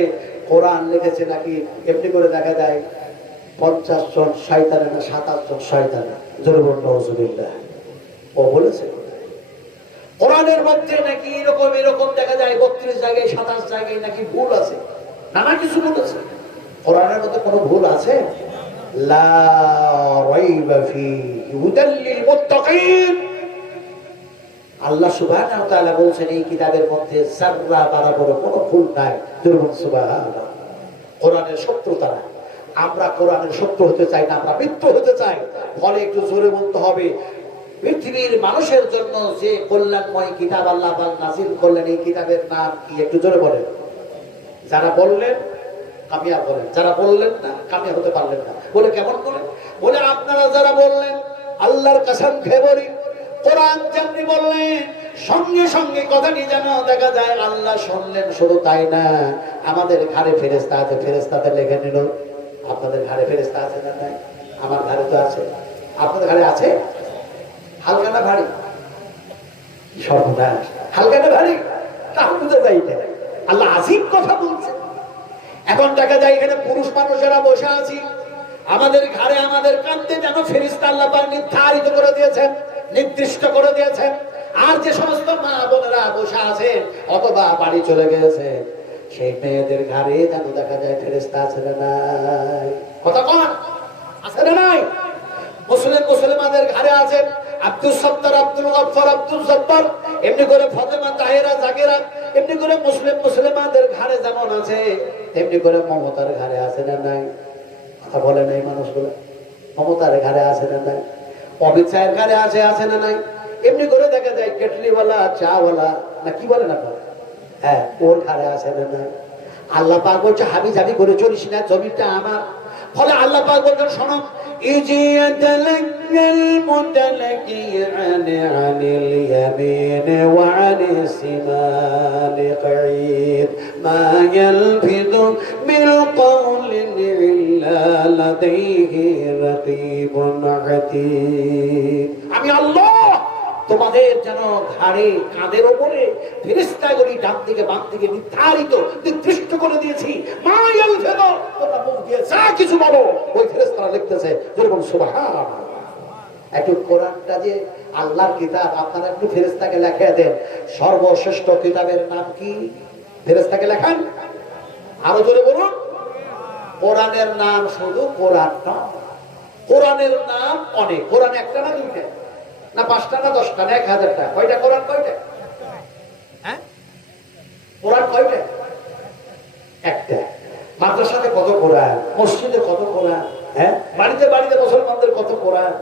কোরআন লিখেছে নাকি এমনি করে দেখা যায় 50 জন শয়তান না 27 জন শয়তান। জোরে বলুন নাউজুবিল্লাহ। ও বলেছে কোরআনের মধ্যে নাকি এরকম এরকম দেখা যায় 32 জায়গায় 27 জায়গায় নাকি ভুল আছে, নানা কিছু বলেছে। কোরআনের মধ্যে কোনো ভুল আছে? লা রাইবা ফীহি হুদাল লিল মুত্তাকিন। আল্লাহ সুবহানাহু ওয়া তাআলা বলেন এই কিতাবের মধ্যে যাররা বরাবর কোনো ভুল নাই। দুর্বল সুবহানাল্লাহ। কোরআনের শত্রুতা না। আমরা কোরআনের শত্রু হতে চাই না, আমরা মিত্র হতে চাই। ফলে একটু জোরে বলতে হবে, পৃথিবীর মানুষের জন্য যে কল্যাণময় কিতাব আল্লাহ পাক নাযিল করলেন, এই কিতাবের নাম কি? একটু জোরে বলেন। যারা বললেন কামিয়াব হলেন, যারা বললেন না কামিয়াব হতে পারলেন না। বলে কেমন করে? বলে আপনারা যারা বললেন, আল্লাহর কসম খেয়ে বলি, কোরআন যেমনি বললেন সঙ্গে সঙ্গে কথাটি যেন দেখা যায় আল্লাহ শুনলেন। শুধু তাই না, আমাদের ঘাড়ে ফেরেশতা আছে, ফেরেশতাতে লিখে নিল। আপনাদের ঘাড়ে ফেরেশতা আছে না নাই? আমার ঘাড়ে তো আছে। আপনাদের ঘাড়ে আছে? হালকা না ভারী? সর্বনাশ, হালকা না ভারী? তাহলে বুঝে যাই আল্লাহ আজিব কথা বলছে। এখন দেখা যায় এখানে পুরুষ মানুষেরা বসে আছি, আমাদের ঘাড়ে আমাদের কাঁধে যেন ফেরেশতা আল্লাহ পাক নির্ধারিত করে দিয়েছেন, নির্দিষ্ট করে দিয়েছেন। আর যে সমস্ত মা বোনেরা বসে আছেন অথবা বাড়ি চলে গেছে, সেই মেয়েদের ঘাড়ে যেন দেখা যায় ফেরেশতা আছে না নাই? কথা কোন আছে না নাই? মুসলিমাদের ঘাড়ে আছে আব্দুল সত্তার, আব্দুল গফফার, আব্দুল জব্বার, এমনি করে ফাতেমা, তাহেরা, জাকিরা, এমনি করে মুসলিমাদের ঘাড়ে যেমন আছে তেমনি করে মমতার ঘাড়ে আছে না নাই? কথা বলে নাই মানুষগুলো। মমতার ঘাড়ে আছে না নাই? অবিচারের ঘাড়ে আছে, আছে না নাই? এমনি করে দেখা যায় কেটলিওয়ালা, চাওয়ালা না কি বলে না, হ্যাঁ, ওর ঘাড়ে আছে না নাই? আল্লাহ পাক বলছে হাবি জাবি করে চলিস না, জমিটা আমার। ফলে আল্লাহ পাক বলছেন শোনো, ইজিয়াতালাক্কাল মুতালাক্কিয়ান আনিল ইয়ামিন ওয়া আনিস শিমালি কাঈদ মা ইয়ালফিযু বিল কওলিন ইল্লা লাদাইহি রাকীবুন আতীদ। আমি আল্লাহ তোমাদের যেন ঘাড়ে কাঁধের ওপরে ফেরেশতাগুলি ডান দিকে বাম দিকে নির্ধারিত নির্দিষ্ট করে দিয়েছি। মায়াল ফেলো, তোমরা মুখ দিয়ে যা কিছু বলো ওই ফেরেশতারা লিখতেছে। যেরকম সুবহানাল্লাহ। একটু কোরআনটা যে আল্লাহর কিতাব, আপনারা একটু ফেরেশতাকে লেখা দেন সর্বশ্রেষ্ঠ কিতাবের নাম কি? ফেরেশতাকে লেখান। আরো জোরে বলুন। কোরআনের নাম শুধু কোরআন নয়, কোরআনের নাম অনেক। কোরআন একটা না দুইটা না 5টা না 10টা না 1000টা? কয়টা কোরআন? কয়টা? হ্যাঁ, কোরআন কয়টা? একটা। মাদ্রাসাতে কত কোরআন, মসজিদে কত কোরআন, হ্যাঁ, বাড়িতে বাড়িতে মুসলমানদের কত কোরআন,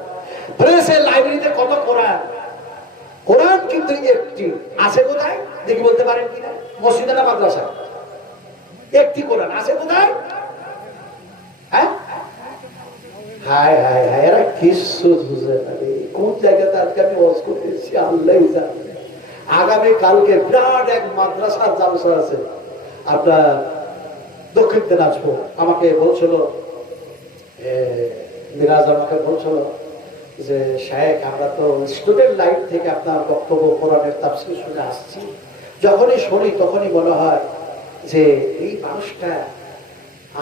প্রেসে লাইব্রেরিতে কত কোরআন। কোরআন কিন্তু একটি আছে কোথায় দেখি বলতে পারেন কিনা? মসজিদে না মাদ্রাসা? একটি কোরআন আছে কোথায়? হ্যাঁ, হায় হায় হায়, এরা কিছু বুঝে না। কোন জায়গাতে আজকে আমি ওয়াজ করতেছি আল্লাহই জানে। আগামী কালকে বিরাট এক মাদ্রাসার জালসা আছে আপনার দক্ষিণ দিনাজপুর। আমাকে বলছিল মিরাজ, আমাকে বলছিল যে শায়েখ আমরা তো স্টুডেন্ট লাইফ থেকে আপনার বক্তব্য কোরআনের তাফসীর শুনে আসছি, যখনই শুনি তখনই মনে হয় যে এই মানুষটা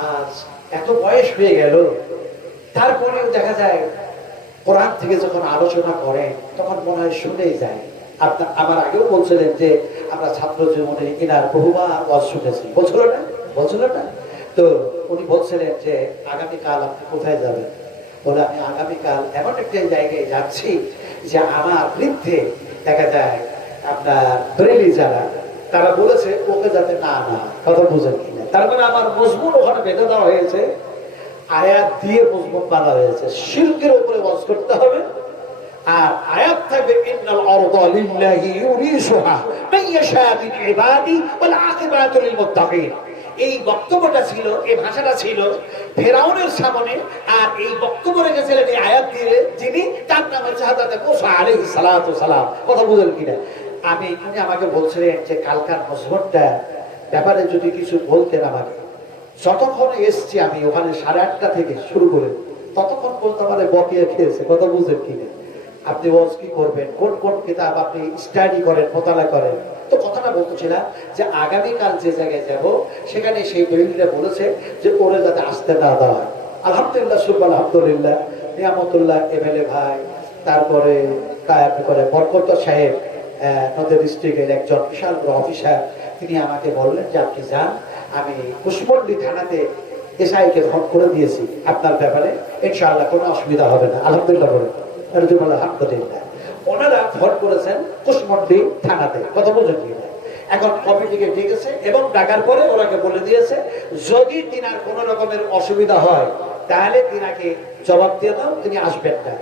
আজ এত বয়স হয়ে গেল, তারপরেও দেখা যায় কোরআন থেকে যখন আলোচনা করেন তখন মনে হয় শুনেই যায়। আপনার আমার আগেও বলছিলেন যে আমরা ছাত্র জীবনে এনার বহুবার ওয়াজ শুনেছি, বলছিল না? তো উনি বলছিলেন যে আগামীকাল আপনি কোথায় যাবেন? বলে আমি আগামীকাল এমন একটা জায়গায় যাচ্ছি যে আমার বৃদ্ধে দেখা যায় আপনার ব্রেলি যারা তারা বলেছে ওকে যাতে না কথা বুঝেন কিনা, তার মানে আমার মজমুন ওখানে বেঁধে দেওয়া হয়েছে, আয়াত দিয়ে মজমুন বাঁধা হয়েছে, শিরকের উপরে ওয়াজ করতে হবে। আর আয়াত থাকবে ইন্নাল আরদা লিল্লাহি ইউরিসুহা মান ইয়াশা মিন ইবাদি ওয়াল আকিবাতু লিল মুত্তাকিন। এই বক্তব্যটা ছিল, এই ভাষাটা ছিল ফেরাউনের সামনে, আর এই বক্তব্য রেখেছিলেন এই আয়াত দিয়ে যিনি, তার নাম হচ্ছে হযরত মূসা আলাইহিস সালাতু সালাম। কথা বুঝলেন কিনা? উনি আমাকে বলছিলেন যে কালকার মজমুনটা ব্যাপারে যদি কিছু বলতেন আমাকে। যতক্ষণ এসছি আমি ওখানে 8:30 থেকে শুরু করে ততক্ষণ বলতে পারে বকিয়ে খেয়েছে। কথা বুঝলেন কিনা? আপনি ওয়াজ কি করবেন, কোন কোন কিতাব আপনি স্টাডি করেন, মোতালা করেন। তো কথাটা বলতেছিলাম যে আগামীকাল যে জায়গায় যাব সেখানে সেই দলিলটা বলেছে যে ওরে যাতে আসতে না দেওয়া হয়। আলহামদুলিল্লাহ, সুবহান আলহামদুলিল্লাহ, নিয়ামতুল্লাহ এমএলএ ভাই, তারপরে বরকত সাহেব নদী ডিস্ট্রিক্টের একজন বিশাল বড় অফিসার, তিনি আমাকে বললেন যে আপনি যান, আমি কুশমন্ডি থানাতে এসআইকে ফোন করে দিয়েছি আপনার ব্যাপারে, ইনশাআল্লাহ কোনো অসুবিধা হবে না। আলহামদুলিল্লাহ বলেন, আলহামদুলিল্লাহ। ওনারা ফোন করেছেন কুশমন্ডি থানাতে। কথা বুঝেন কি? এখন কমিটিকে ডেকেছে এবং ডাকার পরে ওনাকে বলে দিয়েছে যদি তিনার কোন রকমের অসুবিধা হয় তাহলে তিনাকে জবাব দিয়ে দাও, তিনি আসবেন না।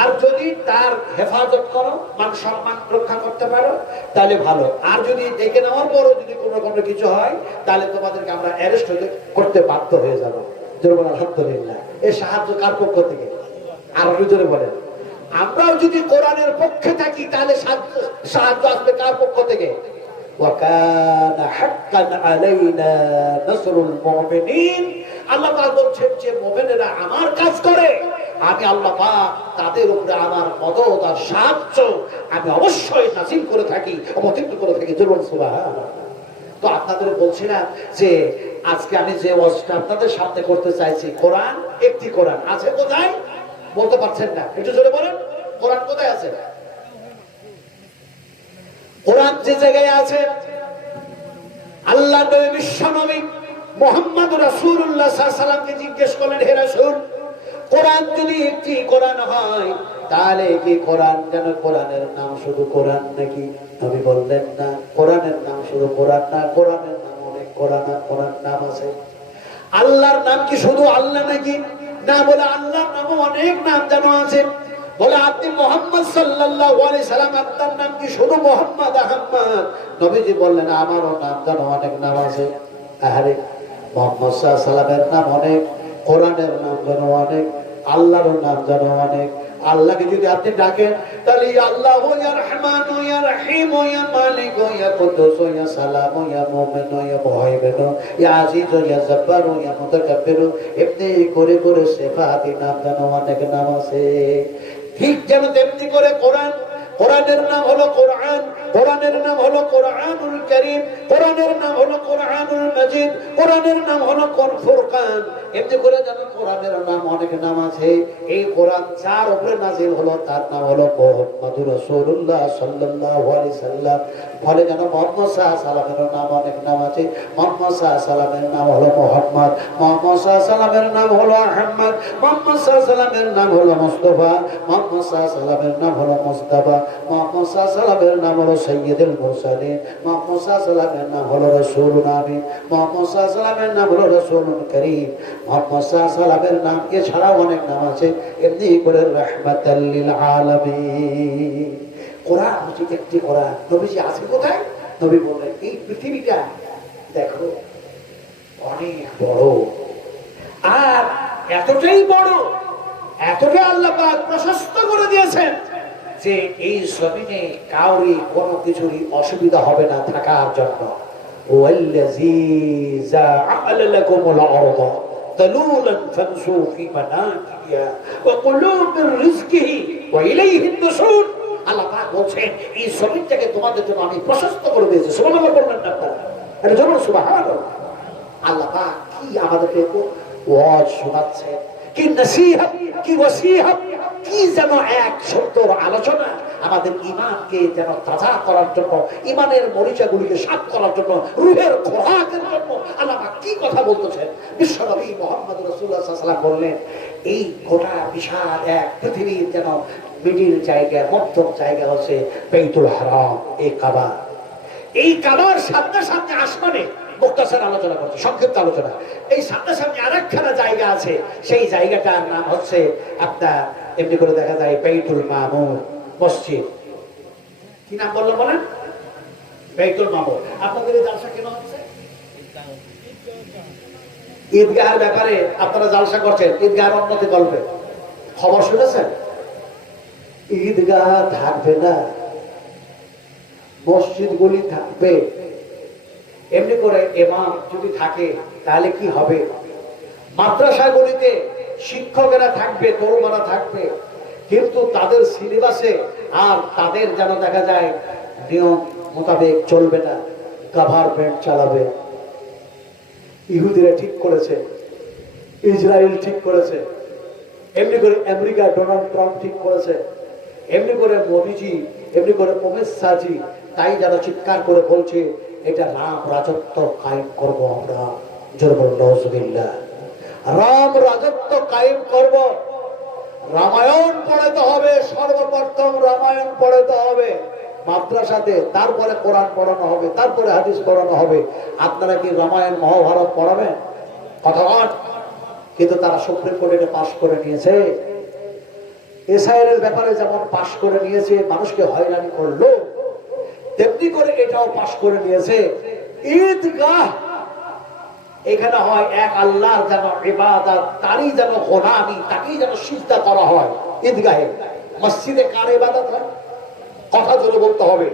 আর যদি তার হেফাজত করো, মান সম্মান রক্ষা করতে পারো তাহলে ভালো। আর যদি ডেকে নেওয়ার পরও যদি কোন রকমের কিছু হয় তাহলে তোমাদেরকে আমরা অ্যারেস্ট করতে বাধ্য হয়ে যাবো। যেরকম আলহামদুলিল্লাহ, এই সাহায্য কার পক্ষ থেকে? আর জোরে বলেন। আমরাও যদি কোরআনের পক্ষে থাকি তাহলে সাহায্য আসবে কার পক্ষ থেকে? ওয়াকানা হাক্কান আলাইনা নাসরুল মুমিনিন। আল্লাহ পাক বলছেন যে মুমিনেরা আমার কাজ করে, আমি আল্লাহ পাক তাদের উপরে আমার মদদ আর সাহায্য আমি অবশ্যই নাযিল করে থাকি, অবতীর্ণ করে থাকি। জোরে সুবহানাল্লাহ। তো আপনাদের বলছিলাম যে আজকে আমি যে ওয়াজটা আপনাদের সামনে করতে চাইছি, কোরআন, একটি কোরআন আছে কোথায় বলতে পারছেন না? একটু জোরে বলেন, কোরআন কোথায় আছে? কোরআন যে জায়গায় আছে, আল্লাহ নবী, বিশ্ব নবী মুহাম্মদ রাসূলুল্লাহ সাল্লাল্লাহু আলাইহি ওয়াসাল্লামকে জিজ্ঞেস করলেন, হে রাসূল, কোরআন যদি একটি কোরআন হয় তাহলে কি কোরআন যেন কোরআনের নাম শুধু কোরআন নাকি? নবী বললেন না, কোরআনের নাম শুধু কোরআন না, কোরআনের নাম অনেক কোরআন নাম আছে। আল্লাহর নাম কি শুধু আল্লাহ নাকি? না, বলে আল্লাহর নামও অনেক নাম যেন আছে। বলে আপনি মুহাম্মদ সাল্লাল্লাহু আলাইহি সাল্লাম, আপনার নাম কি শুধু মুহাম্মদ আহমদ? নবীজি বললেন আমারও নাম যেন অনেক নাম আছে। আরে মুহাম্মদ সাল্লাল্লাহু আলাইহি সাল্লামের নাম অনেক, কোরআনের নাম যেন অনেক, আল্লাহর নাম যেন অনেক। আল্লাহকে যদি আপনি ডাকেন তাহলে ইয়া আল্লাহ, ইয়া রহমান, ইয়া রহিম, ইয়া মালিক, ইয়া কুদ্দুস, ইয়া সালাম, ইয়া মুমিন, ইয়া মুহাইমিন, ইয়া আজিজ, ইয়া জব্বার, ইয়া মুতাকাব্বির, এমনি করে করে সিফাতি নাম যেন অনেক নাম আছে। ঠিক যেন তেমনি করে কোরআন, কোরআনের নাম হলো কোরআন, কোরআনের নাম হলো কোরআনুল কারীম, কোরআনের নাম হলো কোরআনুল মাজিদ, কোরআনের নাম হলো ফুরকান। এমনি করে যেন কোরআনের নাম অনেক নাম আছে। এই কোরআন যার উপরে নাযিল হলো তার নাম হলো মুহাম্মদুর রাসূলুল্লাহ সাল্লাল্লাহু আলাইহি সাল্লাম। ফলে যেন মুহাম্মদ সাল্লাল্লাহু আলাইহি সাল্লামের নাম অনেক নাম আছে। মুহাম্মদ সাল্লাল্লাহু আলাইহি সাল্লামের নাম হলো মুহাম্মদ, মুহাম্মদ সাল্লাল্লাহু আলাইহি সাল্লামের নাম হলো আহমদ, মুহাম্মদ সাল্লাল্লাহু আলাইহি সাল্লামের নাম হলো মুস্তাফা, মুহাম্মদ সাল্লাল্লাহু আলাইহি সাল্লামের নাম হলো মুস্তাফা, মুহাম্মদ সাল্লাল্লাহু আলাইহি সাল্লামের নাম হলো সাইয়্যিদুল মুরসালিন, মুহাম্মদ সাল্লাল্লাহু আলাইহি সাল্লামের নাম হলো রাসূলুন আমিন, মুহাম্মদ সাল্লাল্লাহু আলাইহি সাল্লামের নাম হলো রাসূলুন কারীম। মুহাম্মদ সাল্লাল্লাহু আলাইহি সাল্লামের নাম এছাড়াও অনেক নাম আছে। এমনি করে রাহমাতাল লিল আলামিন। কোরআন হচ্ছে একটি কোরআন। নবীজি আছে কোথায়? নবী বললেন এই পৃথিবীটা দেখো অনেক বড়, আর এতটাই বড়, এতটাই আল্লাহ পাক প্রশস্ত করে দিয়েছেন যে এই জমিনে কাউরি কোনো কিছুরই অসুবিধা হবে না থাকার জন্য। ওয়াল্লাযী জাআলা লাকুমুল আরদা দালুলান ফামশু ফি মানাকিবিহা ওয়া কুলু মির রিজকিহি ওয়া ইলাইহিন নুশুর। আল্লাহ পাক বলছেন এই জমিনটাকে তোমাদের জন্য আমি প্রশস্ত করে দিয়েছি। সুবহানাল্লাহ বলবেন না আপনারা? এটা জোরে সুবহানাল্লাহ। আল্লাহ পাক কি আমাদেরকে ওয়াজ শোনাচ্ছে, কি নসিহত, কি ওয়াসিহত, কি যেন এক সত্যর আলোচনা আমাদের ঈমানকে যেন তাজা করার জন্য, ঈমানের মরিচাগুলিকে সাফ করার জন্য, রূহের খোরাকের জন্য আল্লাহ পাক কি কথা বলতেছেন। বিশ্বনবী মুহাম্মদ রাসূলুল্লাহ সাল্লাল্লাহু আলাইহি ওয়াসাল্লাম বললেন এই গোটা বিশাল এক পৃথিবীর যেন মিডিল জায়গা, মধ্যম জায়গা হচ্ছে বাইতুল হারাম, এই কাবা। এই কাবার সামনে সামনে আসমানে মুক্তাসার আলোচনা করছে, সংক্ষিপ্ত আলোচনা। এই সামনে সামনে আরেকখানা জায়গা আছে, সেই জায়গাটার নাম হচ্ছে আপনার এমনি করে দেখা যায় বাইতুল মামুর মসজিদ। কি নাম বললো বলেন? বাইতুল মামুর। আপনাদের এই জালসা কেন হচ্ছে? ঈদগাহের ব্যাপারে আপনারা জালসা করছেন, ঈদগাহের উন্নতি করবে। খবর শুনেছেন? ঈদগাহ থাকবে না, মসজিদগুলি থাকবে। এমনি করে ইমাম যদি থাকে তাহলে কি হবে? মাদ্রাসাগুলিতে শিক্ষকেরা থাকবে, তরুণরা থাকবে, কিন্তু তাদের সিলেবাসে আর তাদের যেন দেখা যায় নিয়ম মোতাবেক চলবে না, গভর্নমেন্ট চালাবে। ইহুদিরা ঠিক করেছে, ইসরায়েল ঠিক করেছে, এমনি করে আমেরিকা ডোনাল্ড ট্রাম্প ঠিক করেছে, এমনি করে মোদিজি, এমনি করে অমিত শাহজি তাই যারা চিৎকার করে বলছে এটা রাম রাজত্ব কায়েম করবো আমরা। রাম রাজত্ব কায়েম করব। রামায়ণ পড়াতে হবে, সর্বপ্রথম রামায়ণ পড়াতে হবে মাদ্রাসাতে, তারপরে কোরআন পড়ানো হবে, তারপরে হাদিস পড়ানো হবে। আপনারা কি রামায়ণ মহাভারত পড়াবেন? কথা বল। কিন্তু তারা সুপ্রিম কোর্টে পাশ করে নিয়েছে, এসআইআর ব্যাপারে যেমন পাশ করে নিয়েছে, মানুষকে হয়রানি করলো, তেমনি করে এটাও পাশ করে নিয়েছে। ঈদগাহ এখানে হয় এক আল্লাহর যেন ইবাদত, তারই যেন গোলামি, তাকেই যেন সিজদা করা হয় ঈদগাহে। মসজিদে কার ইবাদত হয়? কথা জোরে বলতে হবে,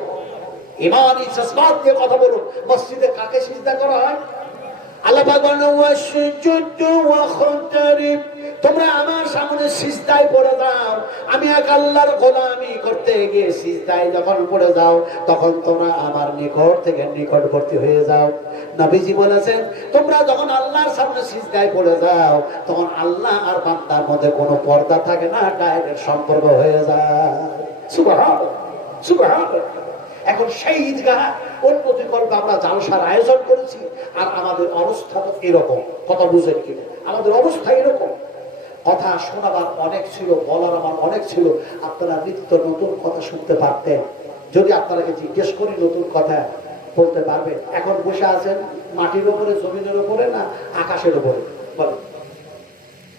ঈমানি জজবাত দিয়ে কথা বলুন। মসজিদে কাকে সিজদা করা হয়? আল্লাহ পাক বলেন ওয়াসজুদু ওয়াখতারিব, তোমরা আমার সামনে সিজদায় পড়ে দাও। আমি এক আল্লাহর গোলামি করতে গিয়ে সিজদায় যখন পড়ে যাও তখন তোমরা আমার নিকট থেকে নিকটবর্তী হয়ে যাও। নবীজি বলেছেন তোমরা যখন আল্লাহর সামনে সিজদায় পড়ে যাও তখন আল্লাহ আর বান্দার মধ্যে কোনো পর্দা থাকে না, ডাইরেক্ট সম্পর্ক হয়ে যায়। সুবহানাল্লাহ, সুবহানাল্লাহ। এখন সেই ঈদগাহ উন্নতি করবে আমরা জালসার আয়োজন করেছি, আর আমাদের অবস্থা এরকম। কথা বুঝেন কিনা? আমাদের অবস্থা এরকম। কথা শোনাবার অনেক ছিল, বলার আমার অনেক ছিল, আপনারা নিত্য নতুন কথা শুনতে পারতেন। যদি আপনারাকে জিজ্ঞেস করি নতুন কথা বলতে পারবেন। এখন বসে আছেন মাটির উপরে, জমিনের উপরে, না আকাশের উপরে? বলেন,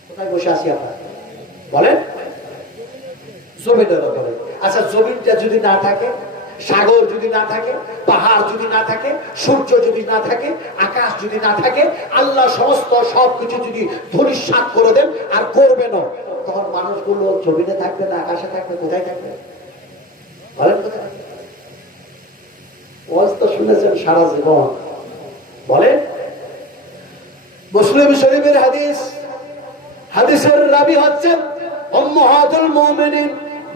কোথায় বসে আছি আপনারা? বলেন, জমিনের উপরে। আচ্ছা, জমিনটা যদি না থাকে, সাগর যদি না থাকে, পাহাড় যদি না থাকে, সূর্য যদি না থাকে, আকাশ যদি না থাকে, আল্লাহ সমস্ত সবকিছু যদি ধূলিসাৎ করে দেন আর করবেন, তখন মানুষগুলো জমিনে থাকবে না আকাশে থাকবে? কোথায় থাকবে বলেন? কোথায় থাকবে? ওয়াজ তো শুনেছেন সারা জীবন। বলেন, মুসলিম শরীফের হাদিস, হাদিসের রাবি হচ্ছেন উম্মাহাতুল মুমিনিন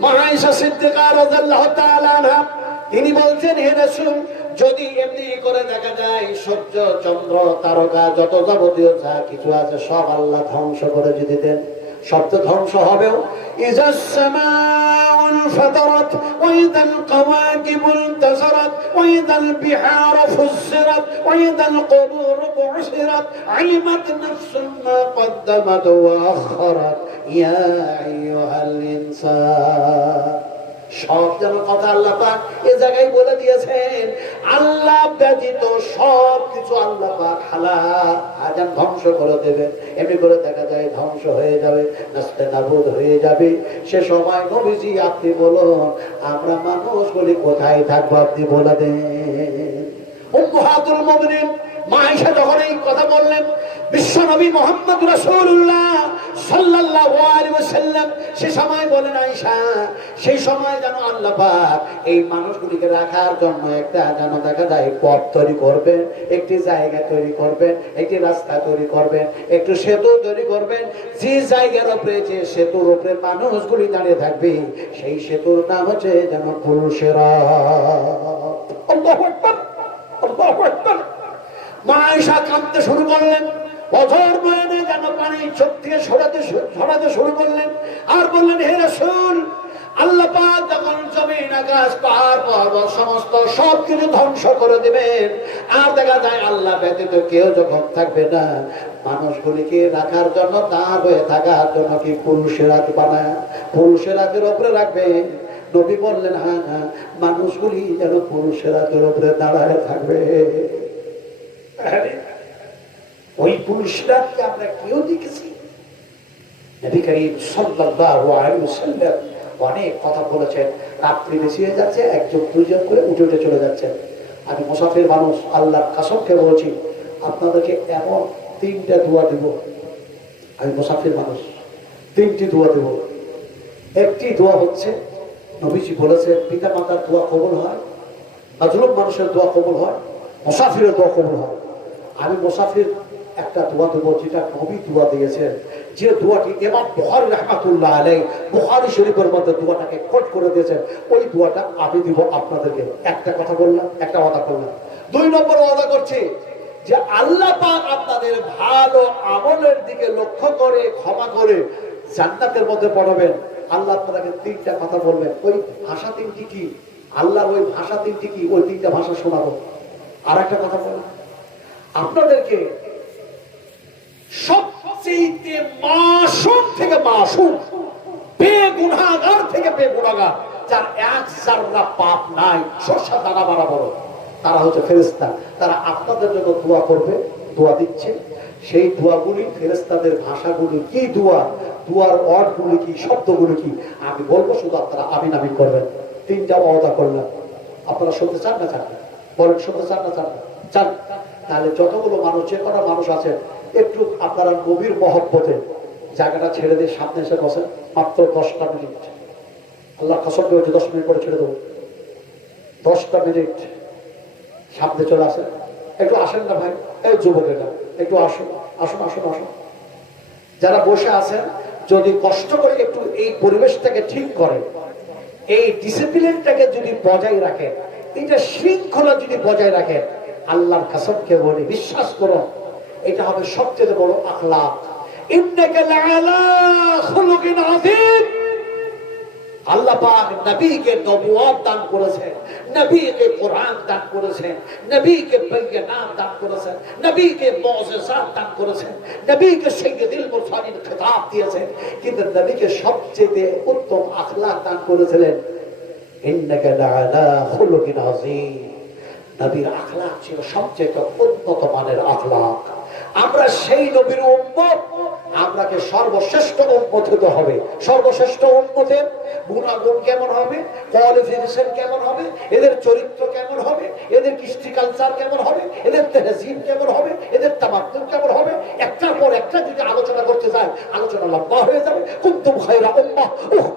মা আয়েশা সিদ্দিকা রাদিয়াল্লাহু তাআলা আনহা। তিনি বলছেন, হে রাসূল, যদি এমনি করে দেখা যায় সূর্য, চন্দ্র, তারকা, যত যাবতীয় যা কিছু আছে সব আল্লাহ ধ্বংস করে যদি দেন, সব তো ধ্বংস হবেও। ইযাস সামাউল ফাতারাত ওয়া ইযাল কাওয়াকিবুল তাসারাত ওয়া ইযাল বিহারু ফুসসিরাত ওয়া ইযাল কুবুরু বু'সিরাত আলিমাত নাফসুম মা কদ্দামাত ওয়া আখারাত ইয়া আইয়ুহাল ইনসান। সব যেন কথা আল্লাহ পাক এ জায়গায় বলে দিয়েছেন। আল্লাহ ব্যতীত সব কিছু আল্লাহ পাক হালাল আজান ধ্বংস করে দেবে। এমনি করে দেখা যায় ধ্বংস হয়ে যাবে, নাস্তে নাবুদ হয়ে যাবে। সে সময় নবীজি আপনি বলুন আমরা মানুষগুলি কোথায় থাকবো? আপনি বলে দেন। উম্মাহাতুল মুমিনিন মা আয়েশা যখন এই কথা বললেন, বিশ্বনবী মুহাম্মদ রাসূলুল্লাহ সাল্লাল্লাহু আলাইহি ওয়াসাল্লাম সে সময় বলেন আয়েশা, সেই সময় যেন আল্লাহ পাক এই মানুষগুলিকে রাখার জন্য একটা যেন দেখা যায় পথ তৈরি করবেন, একটি জায়গা তৈরি করবেন, একটি রাস্তা তৈরি করবেন, একটু সেতু তৈরি করবেন। যে জায়গার উপরে, যে সেতুর উপরে মানুষগুলি দাঁড়িয়ে থাকবে, সেই সেতুর নাম হচ্ছে যেন পুরুষেরা। আল্লাহু আকবার, আল্লাহু আকবার। মা আয়েশা কাঁদতে শুরু করলেন, অঝর নয়নে যেন পানি চোখ থেকে ঝরাতে শুরু করলেন, আর বললেন, হে রাসূল, আল্লাহ পাক যখন জমিন আকাশ পাহাড় পর্বত সমস্ত সবকিছু ধ্বংস করে দিবেন, আর দেখা যায় আল্লাহ ব্যতীত কেউ যখন থাকবে না, মানুষগুলিকে রাখার জন্য, তার হয়ে থাকার জন্য কি পুরুষেরা বানায়, পুরুষেরা উপরে রাখবে। নবী বললেন, হ্যাঁ হ্যাঁ, মানুষগুলি যেন পুরুষেরা উপরে দাঁড়ায় থাকবে। ওই পুরুষরাকে আমরা কেউ দেখেছি? নবী করিম সাল্লাল্লাহু আলাইহি ওয়াসাল্লাম অনেক কথা বলেছেন। রাত্রি বেশি হয়ে যাচ্ছে, একজন দুইজন করে উঠে উঠে চলে যাচ্ছেন। আমি মুসাফির মানুষ, আল্লাহর কসমকে বলছি, আপনাদেরকে এমন 3টা দোয়া দেব। আমি মুসাফির মানুষ, 3টি দোয়া দেব। একটি দোয়া হচ্ছে, নবীজি বলেছেন, পিতা মাতার দোয়া কবুল হয়, মাজলুম মানুষের দোয়া কবুল হয়, মুসাফিরের দোয়া কবুল হয়। আমি মুসাফির একটা দোয়া দেবো, যেটা নবী দোয়া দিয়েছেন, যে দোয়াটি ইমাম বুখারী রাহমাতুল্লাহ আলাইহি বুখারী শরীফের মধ্যে দোয়াটাকে কোট করে দিয়েছেন, ওই দোয়াটা আমি দিব আপনাদেরকে। একটা কথা বললাম, একটা ওয়াদা করলাম। 2 নম্বর ওয়াদা করছি যে আল্লাহ পাক আপনাদের ভালো আমলের দিকে লক্ষ্য করে ক্ষমা করে জান্নাতের মধ্যে পড়াবেন। আল্লাহ আপনাকে 3টা কথা বলবেন। ওই ভাষা 3টি কি? আল্লাহর ওই ভাষা 3টি কি? ওই 3টা ভাষা শোনাবো। আর একটা কথা বললাম, আপনাদেরকে সবচেয়ে মাসুম থেকে মাসুম, বেগুনাহগার থেকে বেগুনাহগার, যার 1 জাররা পাপ নাই, সরষা দানা বরাবর, তারা হচ্ছে ফেরেশতা। তারা আপনাদের জন্য দোয়া করবে, দোয়া দিচ্ছে। সেই দোয়াগুলি, ফেরেশতাদের ভাষাগুলি কি দোয়া, দোয়ার অর্থগুলি কি, শব্দগুলি কি, আমি বলবো, শুধু আপনারা আমিন আমিন করবেন। 3টা ওয়াদা করলাম। আপনারা শুনতে চান না চান? বলেন, শুনতে চান না চান? চান। তাহলে যতগুলো মানুষ, যে কটা মানুষ আছেন, একটু আপনারা নবীর মহব্বতে জায়গাটা ছেড়ে দিয়ে সামনে এসে বসেন। মাত্র 10টা মিনিট, আল্লাহ কসম করে 10 মিনিট করে ছেড়ে দেবো। 10টা মিনিট সামনে চলে আসেন। একটু আসেন না ভাই, এই যুবকেরা একটু আসুন, আসুন, আসুন, আসুন। যারা বসে আছেন, যদি কষ্ট করে একটু এই পরিবেশটাকে ঠিক করেন, এই ডিসিপ্লিনটাকে যদি বজায় রাখেন, এটা শৃঙ্খলা যদি বজায় রাখেন, আল্লাহর কসমকে বলি, বিশ্বাস করো, এটা হবে সবচেয়ে বড় আখলাক। ইন্নাকা লাআলা খুলুকিন আযীম। আল্লাহ পাক নবীকে নবুয়ত দান করেছেন, নবীকে কোরআন দান করেছেন, নবীকে বাইয়ানাত দান করেছেন, নবীকে মুজিজাত দান করেছেন, নবীকে সাইয়্যিদুল মুরসালিন খেতাব দিয়েছেন। কিন্তু নবীকে সবচেয়ে উত্তম আখলাক দান করেছিলেন। ইন্নাকা লাআলা খুলুকিন আযীম। নবীর আখলাক ছিল সবচেয়ে উন্নত মানের আখলাক। আমরা সেই নবীর উম্মত, আমরাকে সর্বশ্রেষ্ঠ উম্মত হতে হবে। সর্বশ্রেষ্ঠ উম্মতের গুণাগুণ কেমন হবে, কোয়ালিফিকেশন কেমন হবে, এদের চরিত্র কেমন হবে, এদের কৃষ্টি কালচার কেমন হবে, এদের তেহজিব কেমন হবে, এদের তামাদ্দুন কেমন হবে, একটার পর একটা যদি আলোচনা করতে যায়, আলোচনা লম্বা হয়ে যাবে। কুনতুম খায়রা উম্মাহ,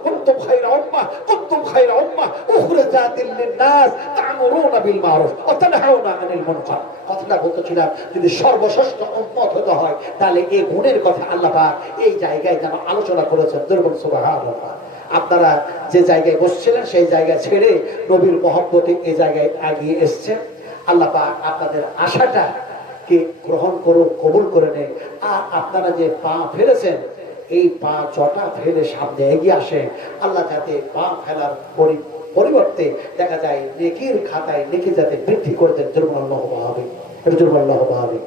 কুনতুম খায়রা উম্মাহ, কুনতুম খায়রা উম্মাহ উখরিজাতিল লিন-নাস তা'মুরুনা বিল মারুফ ওয়া তানহাউনা আনিল মুনকার। কথাটা বলতেছিলাম, যদি সর্বশ্রেষ্ঠ উম্মত হতে হয়, তাহলে এই গুণের কথা আল্লাহ পাক এই জায়গায় যেন আলোচনা করেছেন। দুর্বল সুবহানাল্লাহ। আপনারা যে জায়গায় বসছিলেন, সেই জায়গা ছেড়ে নবীর মহব্বতে এই জায়গায় এগিয়ে এসছেন। আল্লাহ পাক আপনাদের আশাটা কে গ্রহণ করুন, কবুল করে নেন। আর আপনারা যে পা ফেলেছেন, এই পা জটা ফেলে সামনে এগিয়ে আসে। আল্লাহ যাতে পা ফেলার পরিবর্তে দেখা যায় নেকির খাতায় নেকি যাতে বৃদ্ধি করতে দুর্বল্লাহ হবে, এটা দুর্বল্লাহ হবে।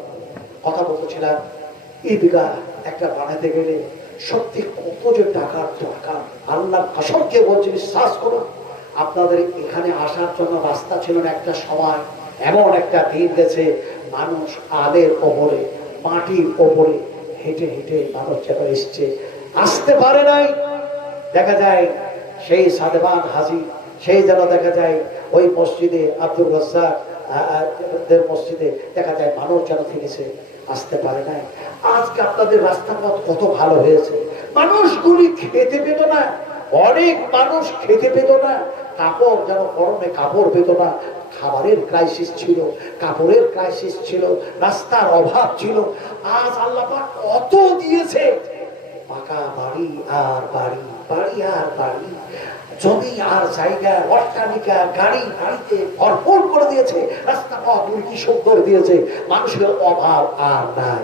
কথা বলতেছিলাম, ঈদগাহ একটা বানাতে গেলে সত্যি কত যে টাকার দরকার। আল্লাহ কসমকে বলছি, বিশ্বাস করুন, আপনাদের এখানে আসার জন্য রাস্তা ছিল না। একটা সময় এমন একটা দিন গেছে, মানুষ আলের ওপরে, মাটির ওপরে হেঁটে হেঁটে মানুষ যেন এসছে, আসতে পারে নাই। দেখা যায় সেই সাদেবান হাজি, সেই যেন দেখা যায় ওই মসজিদে আব্দুর রাজ্জাক মসজিদে দেখা যায় মানুষ যেন ফিরেছে, আসতে পারে নাই। আজকে আপনাদের রাস্তাঘাট কত ভালো হয়েছে, মানুষগুলি খেতে পেত না, অনেক মানুষ খেতে পেত না, কাপড় যেন গরমে কাপড় পেত না, খাবারের ক্রাইসিস ছিল, কাপড়ের ক্রাইসিস ছিল, রাস্তার অভাব ছিল। আজ আল্লাহ পাক কত দিয়েছে, পাকা বাড়ি আর বাড়ি, বাড়ি আর বাড়ি, জমি আর জায়গা, অট্টালিকা, গাড়ি গাড়িতে ভরপুর করে দিয়েছে, রাস্তাঘাট কি সুন্দর দিয়েছে, মানুষের অভাব আর নাই।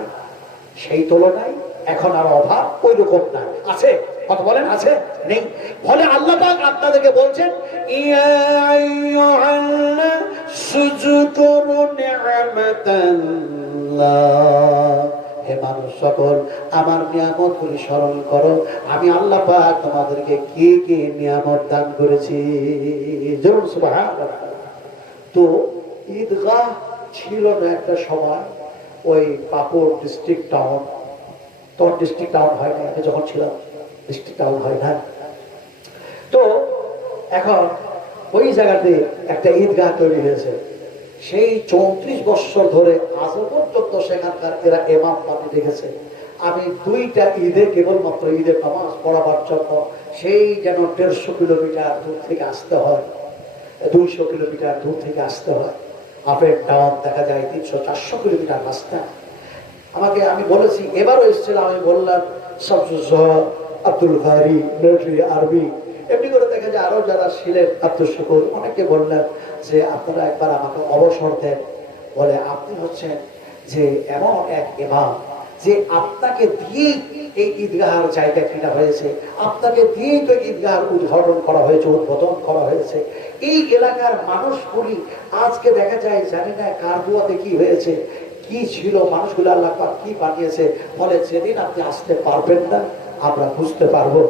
সেই তুলনায় এখন আর অভাব ওই রকম নাই, আছে? কথা বলেন, আছে? নেই? ফলে আল্লাহ পাক আপনাদেরকে বলছেন, ইয়া আইয়ুহান্নাস যুকুরু নি'মাতাল্লাহ, হে মানুষ সকল আমার নিয়ামতগুলি স্মরণ করো, আমি আল্লাহ পাক তোমাদেরকে কি কি নিয়ামত দান করেছি। জরুর সুবহানাল্লাহ। তো ঈদগাহ ছিল না একটা সময়, ওই পাকুড় ডিস্ট্রিক্ট টাউন, তোর ডিস্ট্রিক্ট টাউন হয় না, আমি যখন ছিলাম ডিস্ট্রিক্ট টাউন হয় না। তো এখন ওই জায়গাতে একটা ঈদগাহ তৈরি হয়েছে, সেই 34 বছর ধরে আজও পর্যন্ত সেখানকার এরা ইমাম পাতি রেখেছে। আমি 2টা ঈদে কেবলমাত্র ঈদের নামাজ পড়াবার জন্য সেই যেন 150 কিলোমিটার দূর থেকে আসতে হয়, 200 কিলোমিটার দূর থেকে আসতে হয়, আপ এন্ড ডাউন দেখা যায় 300-400 কিলোমিটার রাস্তা। আমাকে আমি বলেছি, এবারও এসেছিলাম, আমি বললাম আব্দুল গারি মিলিটারি আর্মি, এমনি করে দেখা যায় আরো যারা ছিলেন আব্দুল শুকুর, অনেকে বললেন যে আপনারা একবার আমাকে অবসর দেন। বলে আপনি হচ্ছেন যে এমন এক ইমাম যে আপনাকে দিয়েই এই ঈদগাহের জায়গা কেনা হয়েছে, আপনাকে দিয়েই তো ঈদগাহের উদ্ঘাটন করা হয়েছে, উদ্বোধন করা হয়েছে। এই এলাকার মানুষগুলি আজকে দেখা যায় জানি না কার দুয়াতে কি হয়েছে, কি ছিল, মানুষগুলো আল্লাহ পাক কি বানিয়েছে। ফলে যেদিন আপনি আসতে পারবেন না, আমরা বুঝতে পারবো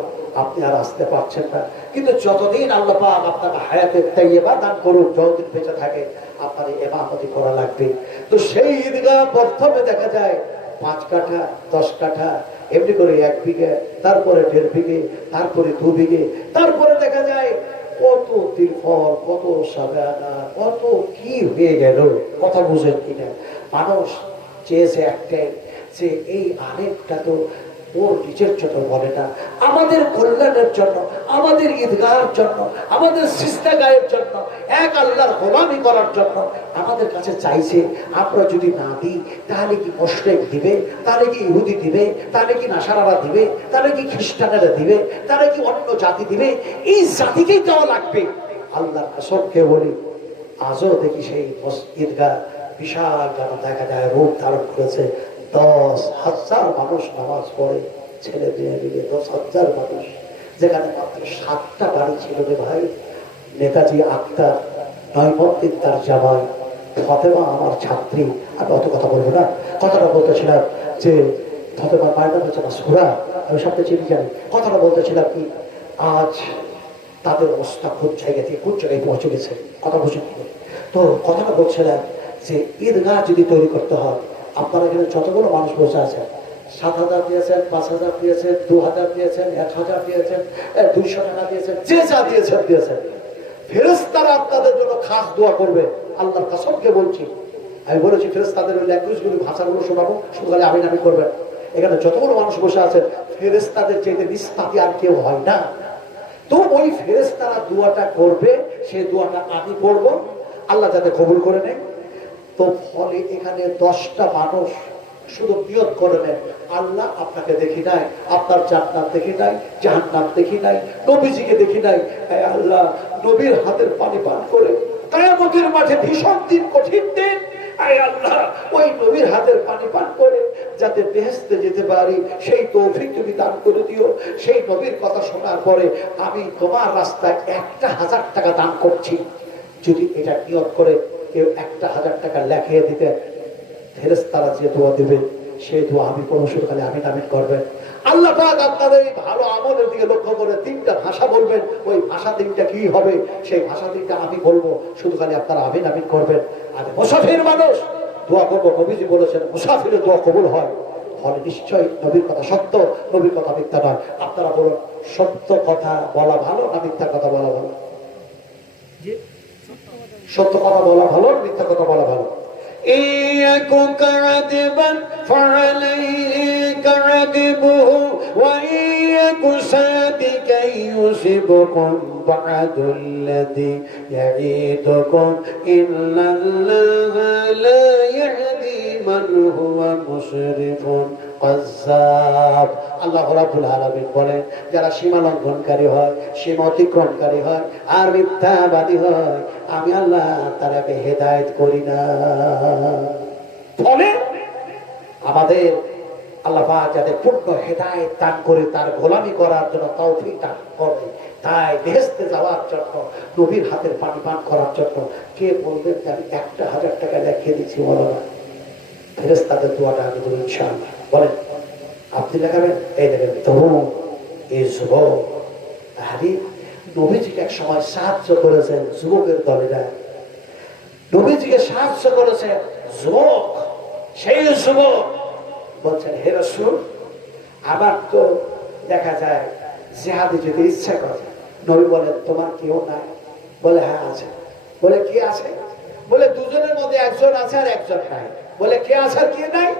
আপনি আর আসতে পারছেন না, কিন্তু যতদিন আল্লাহ পাক আপনাকে হায়াতে তাইয়্যিবা দান করুক, যতদিন বেঁচে থাকে আপনার ইমামতি করা লাগবে। তো সেই ঈদগাহ প্রথমে দেখা যায় 5 কাঠা 10 কাঠা এমনি করে 1 বিঘে, তারপরে 1.5 বিঘে, তারপরে 2 বিঘে, তারপরে দেখা যায় কত তিরফল, কত সাবানা, কত কি হয়ে গেল। কথা বুঝেন কিনা? মানুষ চেয়েছে একটাই, যে এই আরেকটা তো ওর নিজের জন্য বলে না, আমাদের কল্যাণের জন্য, আমাদের ঈদগাহের জন্য, আমাদের সিজদাগাহের জন্য, এক আল্লাহর গোলামি করার জন্য আমাদের কাছে চাইছে। আমরা যদি না দিই তাহলে কি মুশরিক দিবে, তাহলে কি ইহুদি দিবে, তাহলে কি নাসারারা দিবে, তাহলে কি খ্রিস্টানেরা দিবে, তাহলে কি অন্য জাতি দিবে? এই জাতিকেই দেওয়া লাগবে। আল্লাহর কসমকে বলি, আজও দেখি সেই ঈদগাহ বিশাল যেন দেখা যায় রূপ ধারণ করেছে। 10,000 মানুষ নামাজ পড়ে, ছেলে মেয়ে মিলে 10,000 মানুষ, যেখানে মাত্র 7টা গাড়ি ছিল রে ভাই। নেতাজি আক্তার, নয়মদ্দিন তার জামাই, ফতেমা আমার ছাত্রী। আমি অত কথা বলবো না, কথাটা বলতেছিলাম যে ফতেমার মায়ের নাম হচ্ছে মাসুরা, আমি সবটা চিনি জানি। কথাটা বলতেছিলাম কি, আজ তাদের অবস্থা কোন জায়গা থেকে কোন জায়গায় পৌঁছে গেছে, কথা বুঝুন। তো কথাটা বলছিলাম যে ঈদগাহ যদি তৈরি করতে হয়, আপনারা এখানে যতগুলো মানুষ বসে আছেন, 7,000 দিয়েছেন, 5,000 দিয়েছেন, 2,000 দিয়েছেন, 1,000 দিয়েছেন, 200 টাকা দিয়েছেন, যে যা দিয়েছেন দিয়েছেন, ফেরেশতারা আপনাদের জন্য খাস দোয়া করবে। আল্লাহর কসমকে বলছি, আমি বলেছি ফেরেশতাদের ওই ল্যাঙ্গুয়েজগুলো, ভাষাগুলো শোনাবো, শুনলে আমিন আমিন করবেন। এখানে যতগুলো মানুষ বসে আছেন, ফেরেশতাদের চাইতে নিস্তাতি আর কেউ হয় না। তো ওই ফেরেশতারা দোয়াটা করবে, সেই দোয়াটা আমি করবো, আল্লাহ যাতে কবুল করে নেয়। তো ফলে এখানে 10টা মানুষ শুধু নিয়ত করবেন, আল্লাহ আপনাকে দেখি নাই, আপনার জান্নাত দেখি নাই, জাহান্নাম দেখি নাই, নবীজিকে দেখি নাই, আল্লাহ নবীর হাতের পানি পান করে কিয়ামতের মাঠে ভীষণ দিন, কঠিন দিন, আল্লাহ ওই নবীর হাতের পানি পান করে যাতে বেহেশতে যেতে পারি সেই তৌফিক তুমি দান করে দিও। সেই নবীর কথা শোনার পরে আমি তোমার রাস্তায় 1,000 টাকা দান করছি। যদি এটা নিয়ত করে কেউ 1,000 টাকা লেখিয়ে দিতে, ফেরেশতারা যে দোয়া দেবে সেই দোয়া আমি কোনো শুধু খালি আমিন আমিন করবেন। আল্লাহ পাক আপনাদের এই ভালো আমলের দিকে লক্ষ্য করে 3টা ভাষা বলবেন, ওই ভাষা 3টা কি হবে সেই ভাষা 3টা আমি বলবো, শুধু খালি আপনারা আমিন আমিন করবেন। আর মুসাফির মানুষ দোয়া করবো, নবীজি বলেছেন মুসাফিরের দোয়া কবুল হয়। ফলে নিশ্চয়ই নবীর কথা সত্য, নবীর কথা মিথ্যা নয়। আপনারা বলুন, সত্য কথা বলা ভালো না মিথ্যা কথা বলা ভালো? সত্য কথা বলা ভালো, মিথ্যা কথা বলা ভালো। إياك كعذبا فعليه كعذبه وإياك صادقا يصبكم بعد الذي يعيدكم إن الله لا يهدي من هو مسرف قذاب। আল্লাহ রাব্বুল আলামিন বলেন, যারা সীমা লঙ্ঘনকারী হয়, সীমা অতিক্রমকারী হয় আর মিথ্যাবাদী হয়, আমি আল্লাহ তাদেরকে হেদায়েত করি না। ফলে আমাদের আল্লাহ পাক যাতে পূর্ণ হেদায়েত দান করে তার গোলামি করার জন্য তৌফিক দান করে, তাই বেহেশতে যাওয়ার জন্য, নবীর হাতের পানি পান করার জন্য কে বলবেন যে আমি 1000 টাকা লিখে দিচ্ছি, বলো না ফেরেশতাদের দোয়াটা আমি দেব ইনশাআল্লাহ। বলেন আপনি লেখাবেন? এই দেখেন তরুণ এই যুবক, আরে নবীজিকে এক সময় সাহায্য করেছেন যুবকের দলেরা, নবীজিকে সাহায্য করেছে যুবক। সেই যুবক বলছেন, হে রাসূল, আবার তো দেখা যায় জিহাদে যেতে ইচ্ছা করে। নবী বলেন, তোমার কেউ নাই? বলে হ্যাঁ আছে। বলে কে আছে? বলে দুজনের মধ্যে একজন আছে আর একজন নাই। বলে কে আছে আর কে নাই?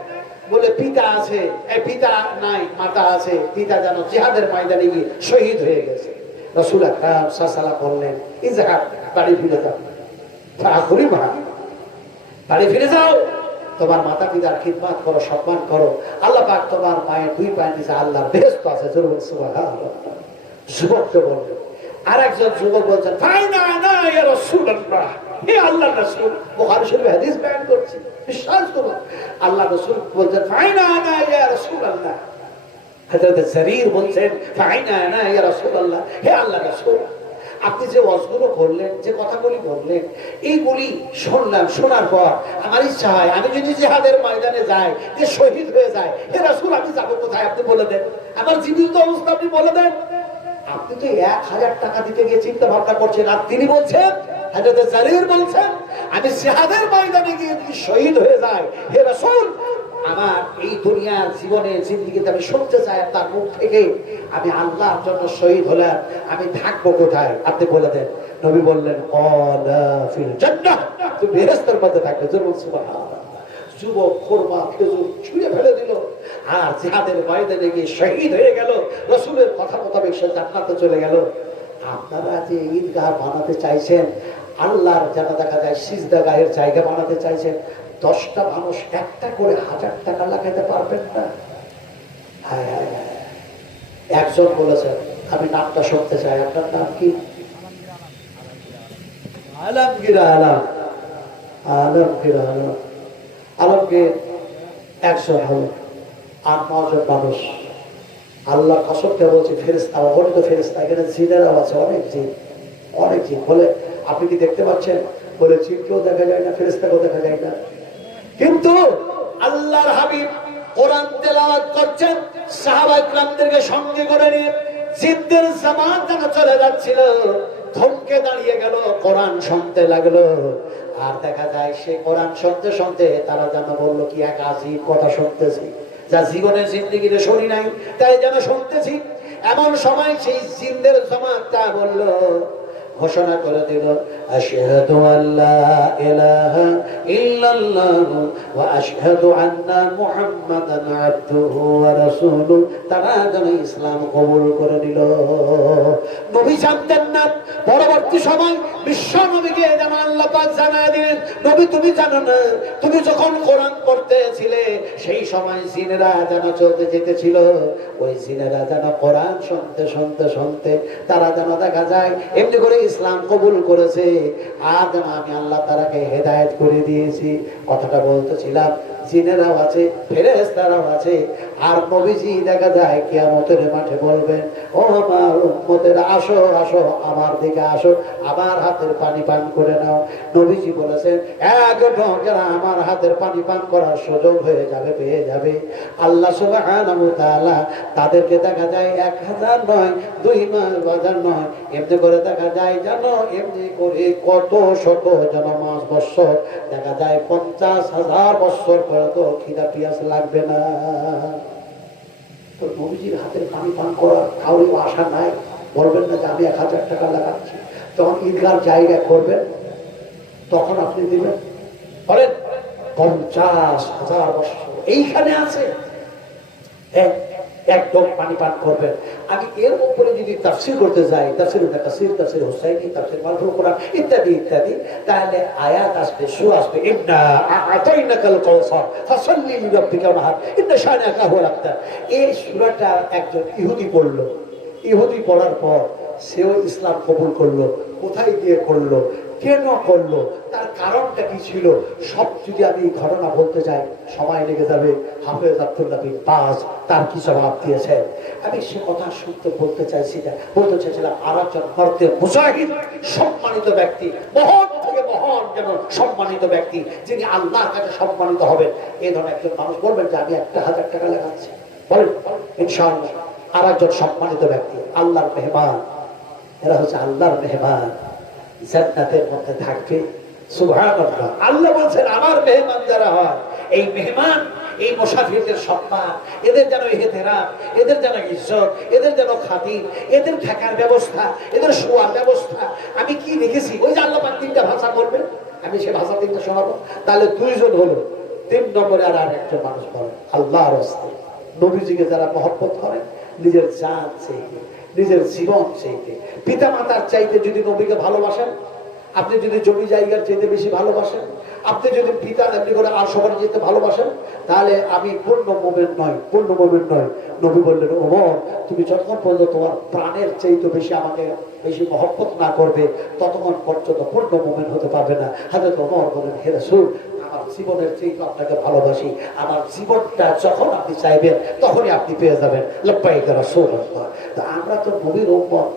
বলে পিতা আছে, পিতা নাই, মাতা আছে। পিতা যেন জিহাদের ময়দানে গিয়ে শহীদ হয়ে গেছে। রাসূল আকরাম সাল্লাল্লাহু আলাইহি ওয়াসাল্লাম বললেন, ইযহাব, বাড়ি ফিরে যাও। ফাকুরি মা, বাড়ি ফিরে যাও, তোমার মাতা পিতার খিদমত করো, সম্মান করো। আল্লাহ পাক তোমার মায়ের 2 পায়ের নিচে আল্লাহর বেহেশত আছে। জোরে সুবহানাল্লাহ। যুবককে বললেন। আর একজন যুবক বলছেন, ফাইনা না ইয়া রাসূলুল্লাহ, হে আল্লাহর রাসূল। বুখারী শরীফে হাদিস বয়ান করছি, বিশ্বাস করুন। আল্লাহ রাসূল বলছেন, ফাইনা না ইয়া রাসূলুল্লাহ। হযরত জারীর বলছেন, ফাইনা না ইয়া রাসূলুল্লাহ, হে আল্লাহর রাসূল, আপনি যে ওয়াজগুলো করলেন, যে কথাগুলি বললেন, এইগুলি শুনলাম। শোনার পর আমার ইচ্ছা হয় আমি যদি জিহাদের ময়দানে যাই, যে শহীদ হয়ে যায়, হে রাসূল আমি যাব কোথায়? আপনি বলে দেন। আমার জীবিত অবস্থা আপনি বলে দেন। আপনি তো 1000 টাকা দিতে গিয়ে চিন্তা ভাবনা করছেন, আর তিনি বলছেন, হযরত জারীর বলছেন, আমি জিহাদের ময়দানে গিয়ে যদি শহীদ হয়ে যাই, হে রাসূল, আমার এই দুনিয়ার জীবনে জিন্দেগিতে আমি শুনতে চাই তার মুখ থেকে, আমি আল্লাহর জন্য শহীদ হলাম, আমি থাকবো কোথায়? আপনি বলে দেন। নবী বললেন, ক্বালা ফিল জান্নাহ, তুমি বেহেশতের মধ্যে থাকবে। জোরে সুবহানাল্লাহ। যুবক খুরমা খেজুর ছুঁড়ে ফেলে দিল আর জিহাদের ময়দানে গিয়ে শহীদ হয়ে গেল। রাসূলের কথা মোতাবেক সে জান্নাতে চলে গেল। আপনারা যে ঈদগাহ বানাতে চাইছেন, আল্লাহর যেন দেখা যায় সিজদাগাহের জায়গা বানাতে চাইছেন, 10টা মানুষ একটা করে 1000 টাকা লাগাইতে পারবেন না? একজন বলেছেন, আমি নামটা শুনতে চাই। আপনার নাম কি? আলমগীর আলম। আলমগীর আলম। আলমগীর 100 হল আর 9 জন মানুষ। আল্লাহ কসমকে বলছি, ফেরেশতা, অগণিত ফেরেশতা, এখানে জিনেরাও আছে, অনেক জিন, অনেক জিন। বলে আপনি কি দেখতে পাচ্ছেন? বলে জিনকেও দেখা যায় না, ফেরেশতাকেও দেখা যায় না। কিন্তু আল্লাহর হাবিব কোরআন তেলাওয়াত করছেন, সাহাবা ইকরামদেরকে সঙ্গে করে নিয়ে জিনদের জামাত যেন চলে যাচ্ছিল, থমকে দাঁড়িয়ে গেল, কোরআন শুনতে লাগলো। আর দেখা যায় সে কোরআন শুনতে শুনতে তারা যেন বলল, কি এক আজীব কথা শুনতেছি, যা জীবনের জিন্দেগিতে শুনি নাই, তাই যেন শুনতেছি। এমন সময় সেই জিনদের জামাতটা বলল, ঘোষণা করে দিল, আশহাদু আল্লা ইলাহা ইল্লাল্লাহ ওয়া আশহাদু আন্না মুহাম্মাদান আবদুহু ওয়া রাসূলুহু। তারা যেন ইসলাম কবুল করে নিল। নবী জানতেন না, পরবর্তী সময় বিশ্ব নবীকে যেন আল্লাহ পাক জানায় দিলেন, নবী তুমি জানো না, তুমি যখন কোরআন পড়তেছিলে সেই সময় জিনেরা যেন চলতে যেতেছিল, ওই জিনেরা যেন কোরআন শুনতে শুনতে শুনতে তারা যেন দেখা যায় এমনি করে ইসলাম কবুল করেছে। আর যেন আমি আল্লাহ তারাকে হেদায়েত করে দিয়েছি। কথাটা বলতেছিলাম, জিনেরাও আছে, ফেরেশতারাও আছে। আর নবীজি দেখা যায় কিয়ামতের মাঠে বলবেন, ও আমার উম্মতের, আসো আসো আমার দিকে আসো, আমার হাতের পানি পান করে নাও। নবীজি বলেছেন, এক ঢোকেরা আমার হাতের পানি পান করার সুযোগ হয়ে যাবে, পেয়ে যাবে। আল্লাহ সুবহানাহু ওয়া তাআলা তাদেরকে দেখা যায় 1000 নয়, 2000 নয়, এমনি করে দেখা যায় যেন এমনি করে কত শত জনমাস বৎসর, দেখা যায় 50,000 বৎসর করে তো খিদা পিয়াস লাগবে না। তো নবীজির হাতের পানি পান করার কারোর আশা নাই, বলবেন না যে আমি 1000 টাকা লাগাচ্ছি। তখন ঈদগার জায়গা করবেন, তখন আপনি দিবেন? বলেন 50,000 বছর এইখানে আছে, একদম পানি পান করবেন। আমি এর উপরে যদি তাফসীর করতে যাই, তাফসীর হুসাইনি, তাফসীর মারফুল কোরআন ইত্যাদি ইত্যাদি, তাহলে আয়াত আসবে, সূরা আসবে, ইন্না আ'তাইনাকাল কাউসার ফাসাল্লি লিরাব্বিকা ওয়ানহার ইন্না শানিআকা হুয়াল আবতার। এই সূরাটা একজন ইহুদি পড়লো। ইহুদি পড়ার পর সেও ইসলাম কবুল করলো। কোথায় গিয়ে করলো, কেন করলো, তার কারণটা কি ছিল, সব যদি আমি ঘটনা বলতে যাই সময় লেগে যাবে। হাফেজ আব্দুল্লাহ বিন বাজ তার কি জবাব দিয়েছেন, আমি সে কথা শুনতে বলতে চাইছিলাম। আর একজন ভারতের মুজাহিদ সম্মানিত ব্যক্তি, মহান থেকে মহান যেন সম্মানিত ব্যক্তি, যিনি আল্লাহর কাছে সম্মানিত হবেন, এই ধরনের একজন মানুষ বলবেন যে আমি 1,000 টাকা লাগাচ্ছি, বলেন ইনশাআল্লাহ। আর একজন সম্মানিত ব্যক্তি, আল্লাহর মেহমান, এরা হচ্ছে আল্লাহর মেহমান, জান্নাতের মধ্যে থাকবে। সুবহানাল্লাহ। আল্লাহ বলছেন আমার মেহমান যারা হয়, এই মেহমান, এই মুসাফিরদের সম্মান, এদের যেন ইহতিরাম, এদের যেন ইজ্জত, এদের যেন খাতির, এদের থাকার ব্যবস্থা, এদের শোয়ার ব্যবস্থা। আমি কি দেখেছি, ওই যে আল্লাহ পাক 3টা ভাষা বলবেন, আমি সে ভাষা 3টা শোনাবো। তাহলে 2 জন হলো, 3 নম্বরে আর একজন মানুষ বলেন আল্লাহর রাস্তে নবীজিকে যারা মহব্বত করেন, নিজের জান চাইতে, নিজের জীবন চাইতে, পিতা মাতার চাইতে যদি নবীকে ভালোবাসেন, আপনি যদি জমি জায়গার চাইতে বেশি ভালোবাসেন, আপনি যদি পিতা এমনি করে আর সবার যেতে ভালোবাসেন, তাহলে আমি পূর্ণ মুমিন নয়। নবী বললেন ওমর, তুমি যতক্ষণ পর্যন্ত তোমার প্রাণের চাইতে বেশি আমাকে বেশি মহব্বত না করবে, ততক্ষণ পর্যন্ত পূর্ণ মুমিন হতে পারবে না। হযরত ওমর বলেন হে রাসূল, আমার জীবনের চাইতে আপনাকে ভালোবাসি, আমার জীবনটা যখন আপনি চাইবেন তখনই আপনি পেয়ে যাবেন। লাব্বাইক ইয়া রাসূলুল্লাহ। তো আমরা তো নবীর উম্মত,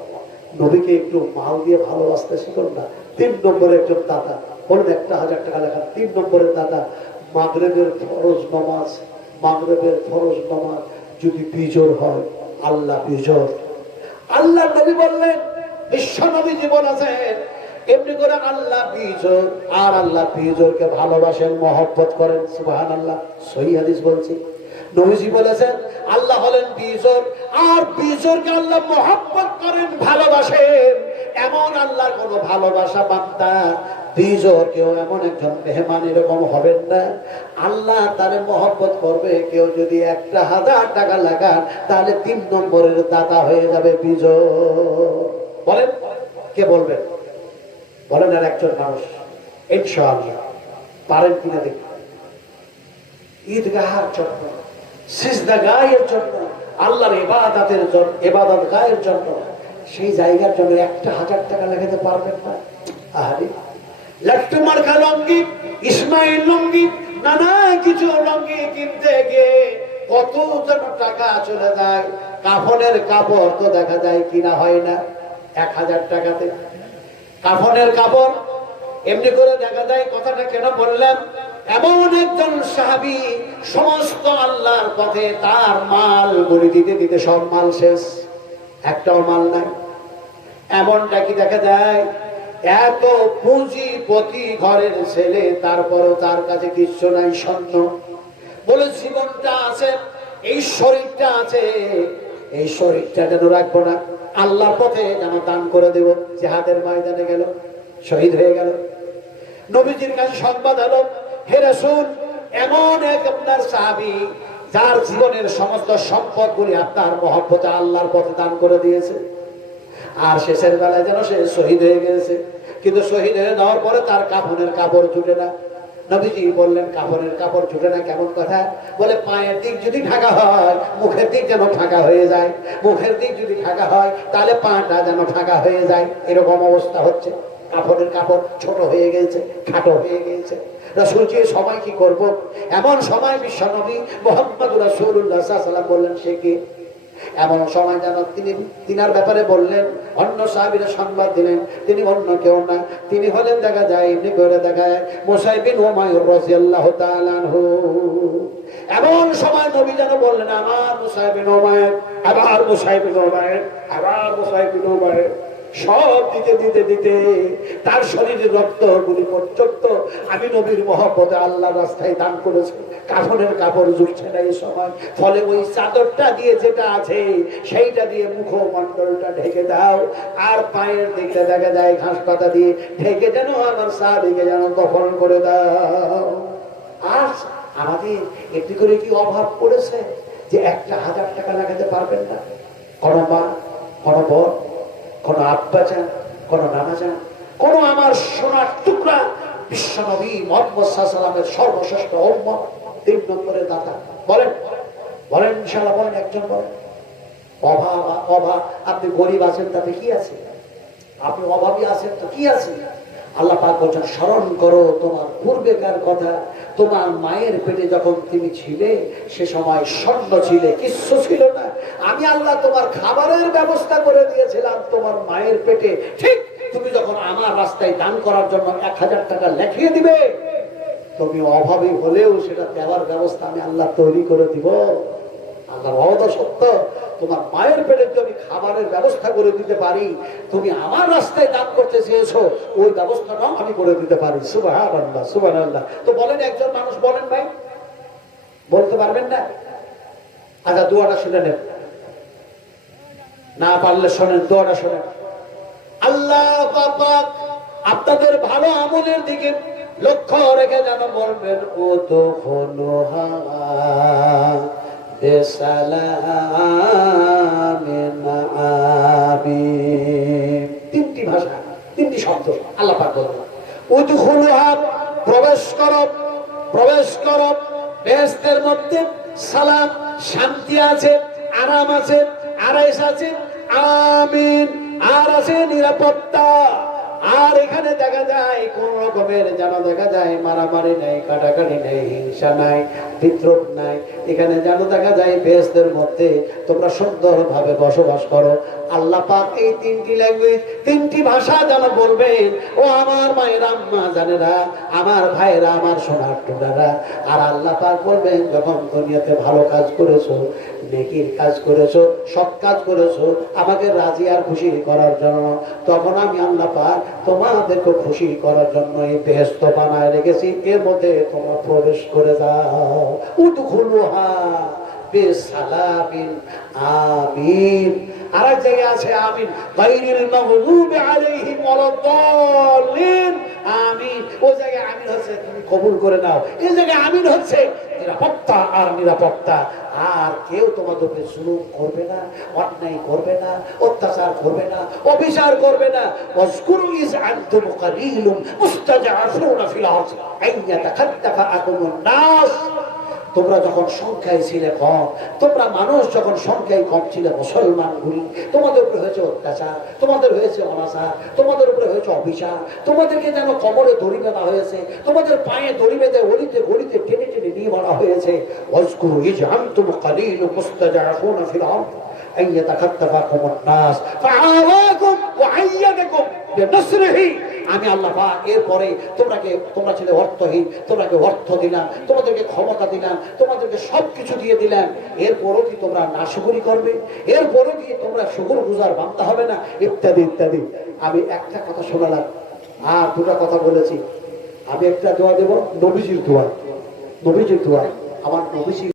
নবীকে একটু মাল দিয়ে ভালোবাসতে শিখুন না। 3 নম্বরে একজন দাদা বলুন 1,000 টাকা লেখা। 3 নম্বরের দাদা, মাগরিবের ফরজ নামাজ যদি বিজোর হয়, আল্লাহ বিজোর। আল্লাহ নবী বললেন, বিশ্ব নবী জীবন আছেন এমনি করে আল্লাহ বিজোর, আর আল্লাহ বিজোরকে ভালোবাসেন, মহব্বত করেন। সুবহানাল্লাহ। সহিহ হাদিস বলছি, নবীজি বলেছেন আল্লাহ হলেন বিজোর, আর বিজোরকে আল্লাহ মহব্বত করেন, ভালোবাসেন। এমন আল্লাহর কোন ভালোবাসা বান্দা বিজোর কেউ এমন একজন মেহমান এরকম হবেন না। আল্লাহ তারে মহব্বত করবে কেউ যদি 1,000 টাকা লাগান, তাহলে 3 নম্বরের দাতা হয়ে যাবে বিজোর। বলেন কে বলবেন, বলেন আর একজন মানুষ ইনশাআল্লাহ পারেন কিনা দেখি। ঈদগাহের জন্য, সিজদাগাহের জন্য, আল্লাহর ইবাদতের জন্য, ইবাদত গায়ের জন্য, সেই জায়গার জন্য 1,000 টাকা লাগাতে পারবেন না? আরে লাট্টু মার্কা লঙ্গি, ইসমাইল লঙ্গি, নানা কিছু লঙ্গি কিনতে গিয়ে কত যেন টাকা চলে যায়। কাফনের কাপড় তো দেখা যায় কিনা হয় না 1,000 টাকাতে। কাফনের কাপড় এমনি করে দেখা যায়। কথাটা কেন বললাম, এমন একজন সাহাবী সমস্ত আল্লাহর পথে তার মাল বলি দিতে দিতে সব মাল শেষ, একটাও মাল নাই। এমনটা কি দেখা যায়, এত পুঁজিপতি ঘরের ছেলে, তারপরও তার কাছে কিছু নাই, স্বর্ণ বলে জীবনটা আছে, এই শরীরটা আছে, এই শরীরটা যেন রাখবো না, আল্লাহর পথে যেন দান করে দেব। জিহাদের ময়দানে গেল, শহীদ হয়ে গেল। নবীজির কাছে সংবাদ হলো, হে রাসূল, এমন এক আপনার সাহাবী যার জীবনের সমস্ত সম্পদগুলি আপনার মহব্বতে আল্লাহর পথে দান করে দিয়েছে, আর শেষের বেলায় যেন সে শহীদ হয়ে গেছে। কিন্তু শহীদ হয়ে যাওয়ার পরে তার কাফনের কাপড় জুটে না। নবীজি বললেন কাফনের কাপড় জুটে না কেমন কথা? বলে পায়ের দিক যদি ঢাকা হয়, মুখের দিক যেন ঢাকা হয়ে যায়, মুখের দিক যদি ঢাকা হয় তাহলে পাটা যেন ঢাকা হয়ে যায়। এরকম অবস্থা হচ্ছে, কাফনের কাপড় ছোট হয়ে গেছে, খাটো হয়ে গেছে। রাসূলজি সময় কি করব? এমন সময় বিশ্বনবী মুহাম্মদুর রাসূলুল্লাহ সাল্লাল্লাহু আলাইহি ওয়াসাল্লাম বললেন সে কি? এমন সময় যেন তিনার ব্যাপারে বললেন, অন্য সাহাবীরা সংবাদ দিলেন তিনি অন্য কেউ না, তিনি হলেন দেখা যায় এমনি করে দেখায় মুসাইব বিন উমাইর রাদিয়াল্লাহু তাআলা আনহু। এমন সময় নবী যেন বললেন আমার মুসাইব বিন উমাইর, আবার মুসাইব বিন উমাইর, আবার মুসাইব বিন উমাইর। সব দিতে দিতে দিতে তার শরীরের রক্তগুলি পর্যন্ত আমি নবীর মহব্বতে আল্লাহর রাস্তায় দান করেছি। কাফনের কাপড় জুটছে না এই সময়, ফলে ওই চাদরটা দিয়ে যেটা আছে সেইটা দিয়ে মুখমণ্ডলটা ঢেকে দাও, আর পায়ের দিকে দেখা যায় ঘাস পাতা দিয়ে ঢেকে যেন আমার সাহাবীকে যেন দফন করে দাও। আর আমাদের একটি করে কি অভাব পড়েছে যে 1,000 টাকা লাগাতে পারবেন না? কোন মা, কোন বোন, কোন আব্বা যান, কোন নানা যান, কোন আমার সোনার টুকরা বিশ্বনবী মুহাম্মদ সাল্লাল্লাহু আলাইহি ওয়াসাল্লামের সর্বশ্রেষ্ঠ উম্মত 3 নম্বরের দাতা বলেন, বলেন ইনশাআল্লাহ, বলেন, একজন বলেন। অভাব, অভাব, আপনি গরিব আছেন তাতে কি আছে? আপনি অভাবী আছেন তো কি আছে? আল্লাহ পাক বলেন স্মরণ করো তোমার পূর্বেকার কথা, তোমার মায়ের পেটে যখন তুমি ছিলে সে সময় স্বর্ণ ছিলে, কিচ্ছু ছিল না। আমি আল্লাহ তোমার খাবারের ব্যবস্থা করে দিয়েছিলাম তোমার মায়ের পেটে। ঠিক তুমি যখন আমার রাস্তায় দান করার জন্য 1,000 টাকা লেখিয়ে দিবে, তুমি অভাবী হলেও সেটা দেওয়ার ব্যবস্থা আমি আল্লাহ তৈরি করে দিব। আল্লাহর ওয়াদা সত্য, তোমার মায়ের পেটে যদি খাবারের ব্যবস্থা করে দিতে পারি, তুমি আমার রাস্তায় দান করতে চেয়েছো, ওই ব্যবস্থাটাও আমি করে দিতে পারি। সুবহানাল্লাহ, সুবহানাল্লাহ। তো বলেন একজন মানুষ, বলেন ভাই, বলতে পারবেন না? আচ্ছা দোয়াটা শুনে নেন, না পারলে শোনেন, দোয়াটা শোনেন। আল্লাহ পাক আপনাদের ভালো আমলের দিকে লক্ষ্য রেখে যেন বলবেন, ও তো খোলোহা তিনটি ভাষা, তিনটি শব্দ আল্লাহ পাক বলেন। উদখুলুহা প্রবেশ করো, প্রবেশ করো। বেহেশতের মধ্যে সালাম, শান্তি আছে, আরাম আছে, আরাইশ আছে, আমিন, আর আছে নিরাপত্তা। আর এখানে দেখা যায় কোন রকমের যেন দেখা যায় মারামারি নাই, কাটাকাটি নাই, হিংসা নাই, বিদ্রোহ নাই। এখানে যেন দেখা যায় বেহেশতের মধ্যে তোমরা সুন্দরভাবে বসবাস করো। আল্লাহ পাক এই তিনটি ল্যাঙ্গুয়েজ, তিনটি ভাষা যেন বলবেন। ও আমার মায়েরা, আম্মা জানেরা, আমার ভাইরা, আমার সোনার টুকরারা। আর আল্লাহ পাক বলবেন, যখন দুনিয়াতে ভালো কাজ করেছো, নেকির কাজ করেছো, সৎ কাজ করেছো আমাকে রাজি আর খুশি করার জন্য, তখন আমি আল্লাহ পাক তোমাদেরকে খুশি করার জন্য এই বেহেশত বানায় রেখেছি, এর মধ্যে তোমরা প্রবেশ করে যাও। উদখুলুহা বিসালামিন আমিন। আরেক জায়গায় আছে আমিন, গায়রিল মাগদুবি আলাইহিম ওয়ালাদ-দাল্লিন। আমিন, ওই জায়গায় আমিন হচ্ছে তুমি কবুল করে নাও, এই জায়গায় আমিন হচ্ছে নিরাপত্তা আর নিরাপত্তা। আর কেউ তোমাদের উপরে জুলুম করবে না, অন্যায় করবে না, অত্যাচার করবে না, অবিচার করবে না। ওয়াজকুরু ইয আনতুম কালীলুম মুস্তাজআফুনা ফিল আরদ আইয়াতাখাত্তাফাকুমুন নাস। তোমরা যখন সংখ্যায় ছিলে কম, তোমরা মানুষ যখন সংখ্যায় কম ছিলে, মুসলমানগুলি, তোমাদের উপরে হয়েছে অত্যাচার, তোমাদের হয়েছে অনাচার, তোমাদের উপরে হয়েছে অবিচার, তোমাদেরকে যেন কোমরে দড়ি বাঁধা হয়েছে, তোমাদের পায়ে দড়ি বেঁধে অলিতে গলিতে টেনে টেনে নিয়ে বলা হয়েছে। ওয়াজকুরু ইয আনতুম কালীলুম মুস্তাজআফুনা ফিল আরদ আইয়াতাখাত্তাফাকুমুন নাস ফাআওয়াকুম ওয়া আইয়াদাকুম বিনাসরিহি। আমি আল্লাহ পাক এরপরে তোমরা ছিলে অর্থহীন, তোমাকে অর্থ দিলাম, তোমাদেরকে ক্ষমতা দিলাম, তোমাদেরকে সবকিছু দিয়ে দিলাম। এরপরও কি তোমরা নাশকরি করবে? এরপরও কি তোমরা শুকর গুজার বান্দা হবে না? ইত্যাদি ইত্যাদি। আমি একটা কথা শোনালাম আর দুটা কথা বলেছি। আমি একটা দোয়া দেব, নবীজির দোয়া, নবীজির দোয়া। আমার নবীজি